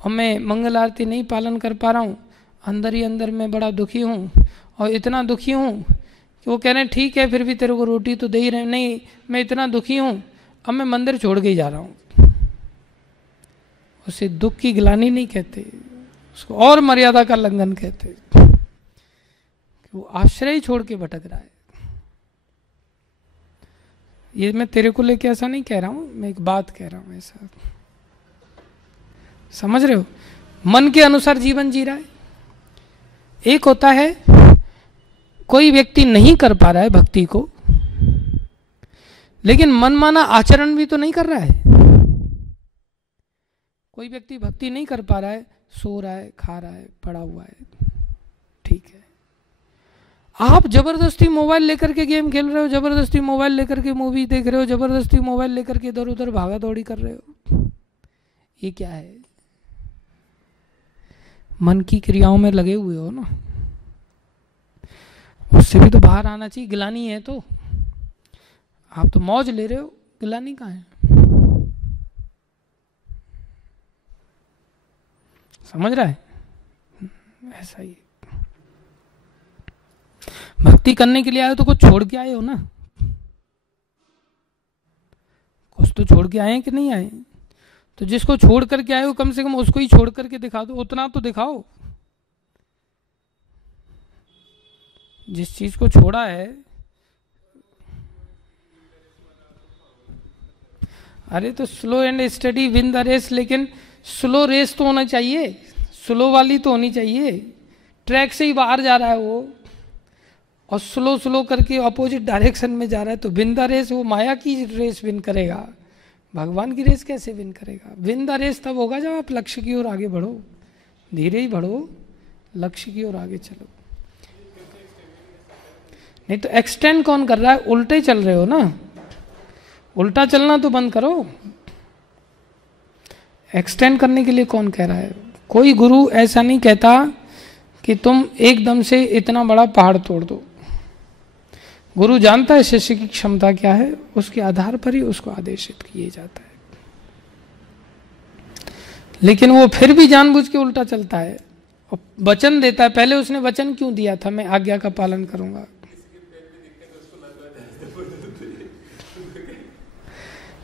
और मैं मंगल आरती नहीं पालन कर पा रहा हूँ, अंदर ही अंदर मैं बड़ा दुखी हूँ और इतना दुखी हूँ कि वो कह रहे हैं ठीक है फिर भी तेरे को रोटी तो दे ही रहे, नहीं मैं इतना दुखी हूँ अब मैं मंदिर छोड़ के ही जा रहा हूँ। उसे दुख की ग्लानि नहीं कहते, उसको और मर्यादा का लंघन कहते, वो आश्रय छोड़ के भटक रहा है। ये मैं तेरे को लेके ऐसा नहीं कह रहा हूं, मैं एक बात कह रहा हूं, ऐसा समझ रहे हो? मन के अनुसार जीवन जी रहा है। एक होता है कोई व्यक्ति नहीं कर पा रहा है भक्ति को, लेकिन मनमाना आचरण भी तो नहीं कर रहा है। कोई व्यक्ति भक्ति नहीं कर पा रहा है, सो रहा है, खा रहा है, पड़ा हुआ है, ठीक है। आप जबरदस्ती मोबाइल लेकर के गेम खेल रहे हो, जबरदस्ती मोबाइल लेकर के मूवी देख रहे हो, जबरदस्ती मोबाइल लेकर के इधर उधर भागा दौड़ी कर रहे हो, ये क्या है? मन की क्रियाओं में लगे हुए हो ना, उससे भी तो बाहर आना चाहिए। ग्लानि है तो आप तो मौज ले रहे हो, ग्लानि कहाँ है? समझ रहा है? ऐसा ही भक्ति करने के लिए आए हो तो कुछ छोड़ के आए हो ना, कुछ तो छोड़ के आए हैं कि नहीं आए? तो जिसको छोड़ करके आए हो कम से कम उसको ही छोड़ करके दिखा दो, उतना तो दिखाओ। जिस चीज को छोड़ा है, अरे तो slow and steady win the race, लेकिन स्लो रेस तो होना चाहिए, स्लो वाली तो होनी चाहिए। ट्रैक से ही बाहर जा रहा है वो और स्लो स्लो करके अपोजिट डायरेक्शन में जा रहा है, तो विन द रेस वो माया की रेस विन करेगा, भगवान की रेस कैसे विन करेगा? विन द रेस तब होगा जब आप लक्ष्य की ओर आगे बढ़ो, धीरे ही बढ़ो, लक्ष्य की ओर आगे चलो। नहीं तो एक्सटेंड कौन कर रहा है? उल्टे चल रहे हो ना, उल्टा चलना तो बंद करो। एक्सटेंड करने के लिए कौन कह रहा है? कोई गुरु ऐसा नहीं कहता कि तुम एकदम से इतना बड़ा पहाड़ तोड़ दो। गुरु जानता है शिष्य की क्षमता क्या है, उसके आधार पर ही उसको आदेशित किया जाता है। लेकिन वो फिर भी जानबूझ के उल्टा चलता है और वचन देता है। पहले उसने वचन क्यों दिया था? मैं आज्ञा का पालन करूंगा।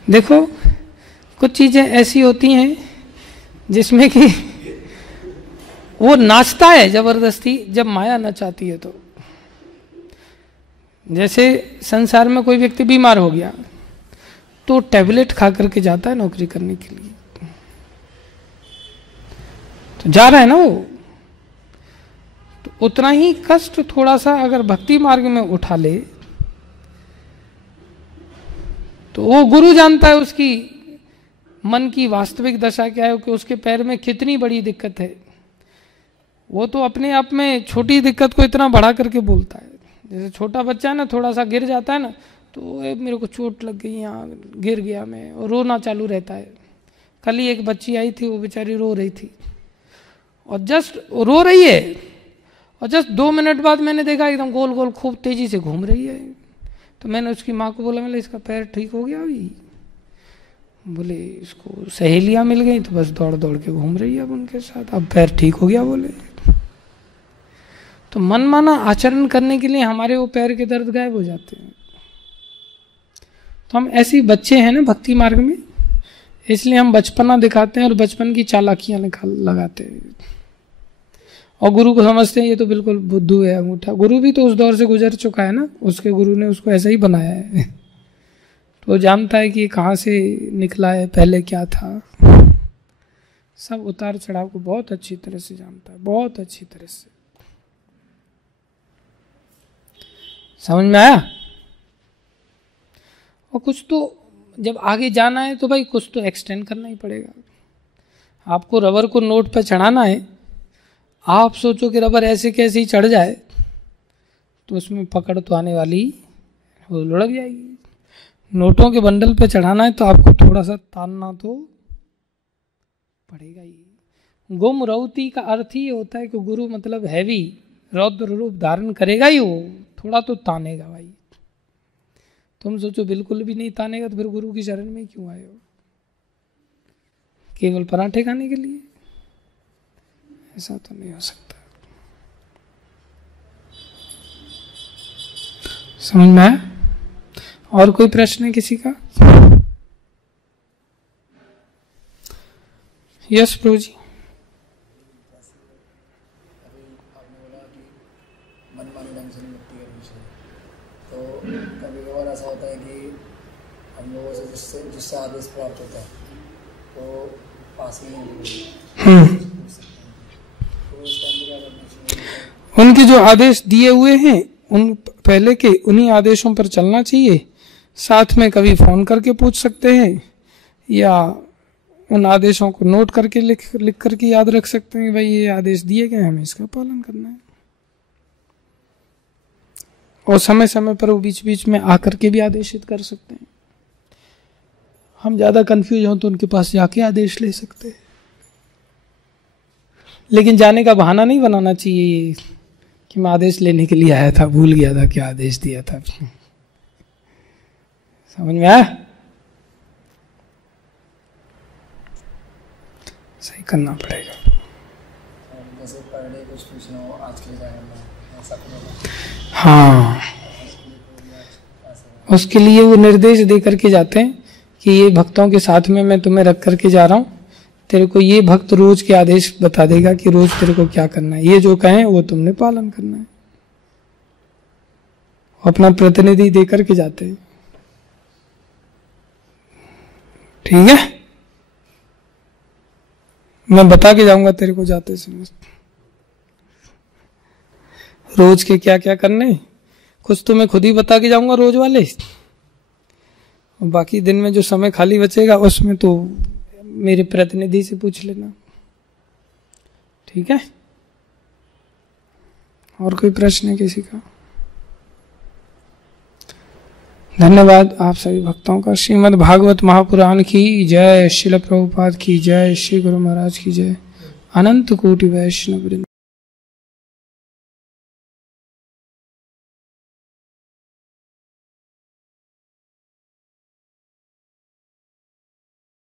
देखो कुछ चीजें ऐसी होती हैं जिसमें कि वो नाचता है जबरदस्ती, जब माया नचाती है तो। जैसे संसार में कोई व्यक्ति बीमार हो गया तो टैबलेट खा करके जाता है नौकरी करने के लिए, तो जा रहा है ना वो। तो उतना ही कष्ट थोड़ा सा अगर भक्ति मार्ग में उठा ले तो वो गुरु जानता है उसकी मन की वास्तविक दशा क्या है, कि उसके पैर में कितनी बड़ी दिक्कत है। वो तो अपने आप में छोटी दिक्कत को इतना बढ़ा करके बोलता है। जैसे छोटा बच्चा है ना, थोड़ा सा गिर जाता है ना तो मेरे को चोट लग गई, यहाँ गिर गया मैं, और रोना चालू रहता है। कल ही एक बच्ची आई थी, वो बेचारी रो रही थी और जस्ट रो रही है और जस्ट 2 मिनट बाद मैंने देखा एकदम गोल गोल खूब तेजी से घूम रही है। तो मैंने उसकी माँ को बोला, मैंने इसका पैर ठीक हो गया अभी? बोले इसको सहेलियां मिल गई तो बस दौड़ दौड़ के घूम रही है अब उनके साथ, अब पैर ठीक हो गया। बोले तो मनमाना आचरण करने के लिए हमारे वो पैर के दर्द गायब हो जाते हैं। तो हम ऐसे बच्चे हैं ना भक्ति मार्ग में, इसलिए हम बचपना दिखाते हैं और बचपन की चालाकियां लगाते हैं और गुरु को समझते हैं ये तो बिल्कुल बुद्धू है, अंगूठा। गुरु भी तो उस दौर से गुजर चुका है ना, उसके गुरु ने उसको ऐसा ही बनाया है। तो जानता है कि कहाँ से निकला है, पहले क्या था, सब उतार चढ़ाव को बहुत अच्छी तरह से जानता है, बहुत अच्छी तरह से। समझ में आया? और कुछ तो जब आगे जाना है तो भाई कुछ तो एक्सटेंड करना ही पड़ेगा। आपको रबर को नोट पर चढ़ाना है, आप सोचो कि रबर ऐसे कैसे ही चढ़ जाए तो उसमें पकड़ तो आने वाली, वो लुढ़क जाएगी। नोटों के बंडल पे चढ़ाना है तो आपको थोड़ा सा तानना तो पड़ेगा ही। गुमरौती का अर्थ ही होता है कि गुरु मतलब हैवी रौद्र रूप धारण करेगा ही, वो थोड़ा तो तानेगा भाई। तुम सोचो बिल्कुल भी नहीं तानेगा तो फिर गुरु की शरण में क्यों आए हो? केवल पराठे खाने के लिए? ऐसा तो नहीं हो सकता। समझ में आया? और कोई प्रश्न है किसी का? यस प्रभु जी। मनमानी ढंग से निपटी है विषय, तो कभी कभार ऐसा होता है कि हम लोगों से जिससे आदेश प्राप्त होता है तो पास में नहीं, तो उस टाइम क्या करना चाहिए? उनके जो आदेश दिए हुए हैं उन पहले के उन्हीं आदेशों पर चलना चाहिए। साथ में कभी फोन करके पूछ सकते हैं या उन आदेशों को नोट करके लिख करके याद रख सकते हैं, भाई ये आदेश दिए गए, हमें इसका पालन करना है। और समय समय पर वो बीच बीच में आकर के भी आदेशित कर सकते हैं। हम ज्यादा कंफ्यूज हो तो उनके पास जाके आदेश ले सकते हैं, लेकिन जाने का बहाना नहीं बनाना चाहिए कि मैं आदेश लेने के लिए आया था, भूल गया था क्या आदेश दिया था। समझ में आया? सही करना पड़ेगा। जैसे पर डे कुछ पूछना हो आज के लिए ऐसा करो। हाँ, उसके लिए वो निर्देश दे करके जाते हैं कि ये भक्तों के साथ में मैं तुम्हें रख करके जा रहा हूँ, तेरे को ये भक्त रोज के आदेश बता देगा कि रोज तेरे को क्या करना है, ये जो कहें वो तुमने पालन करना है। अपना प्रतिनिधि दे करके जाते हैं। ठीक है, मैं बता के जाऊंगा तेरे को जाते समय रोज के क्या क्या करने, कुछ तो मैं खुद ही बता के जाऊंगा रोज वाले, और बाकी दिन में जो समय खाली बचेगा उसमें तो मेरे प्रतिनिधि से पूछ लेना। ठीक है, और कोई प्रश्न है किसी का? धन्यवाद आप सभी भक्तों का। श्रीमद् भागवत महापुराण की जय, श्रील प्रभुपाद की जय, श्री गुरु महाराज की जय, अनंत कोटि वैष्णव वृंद।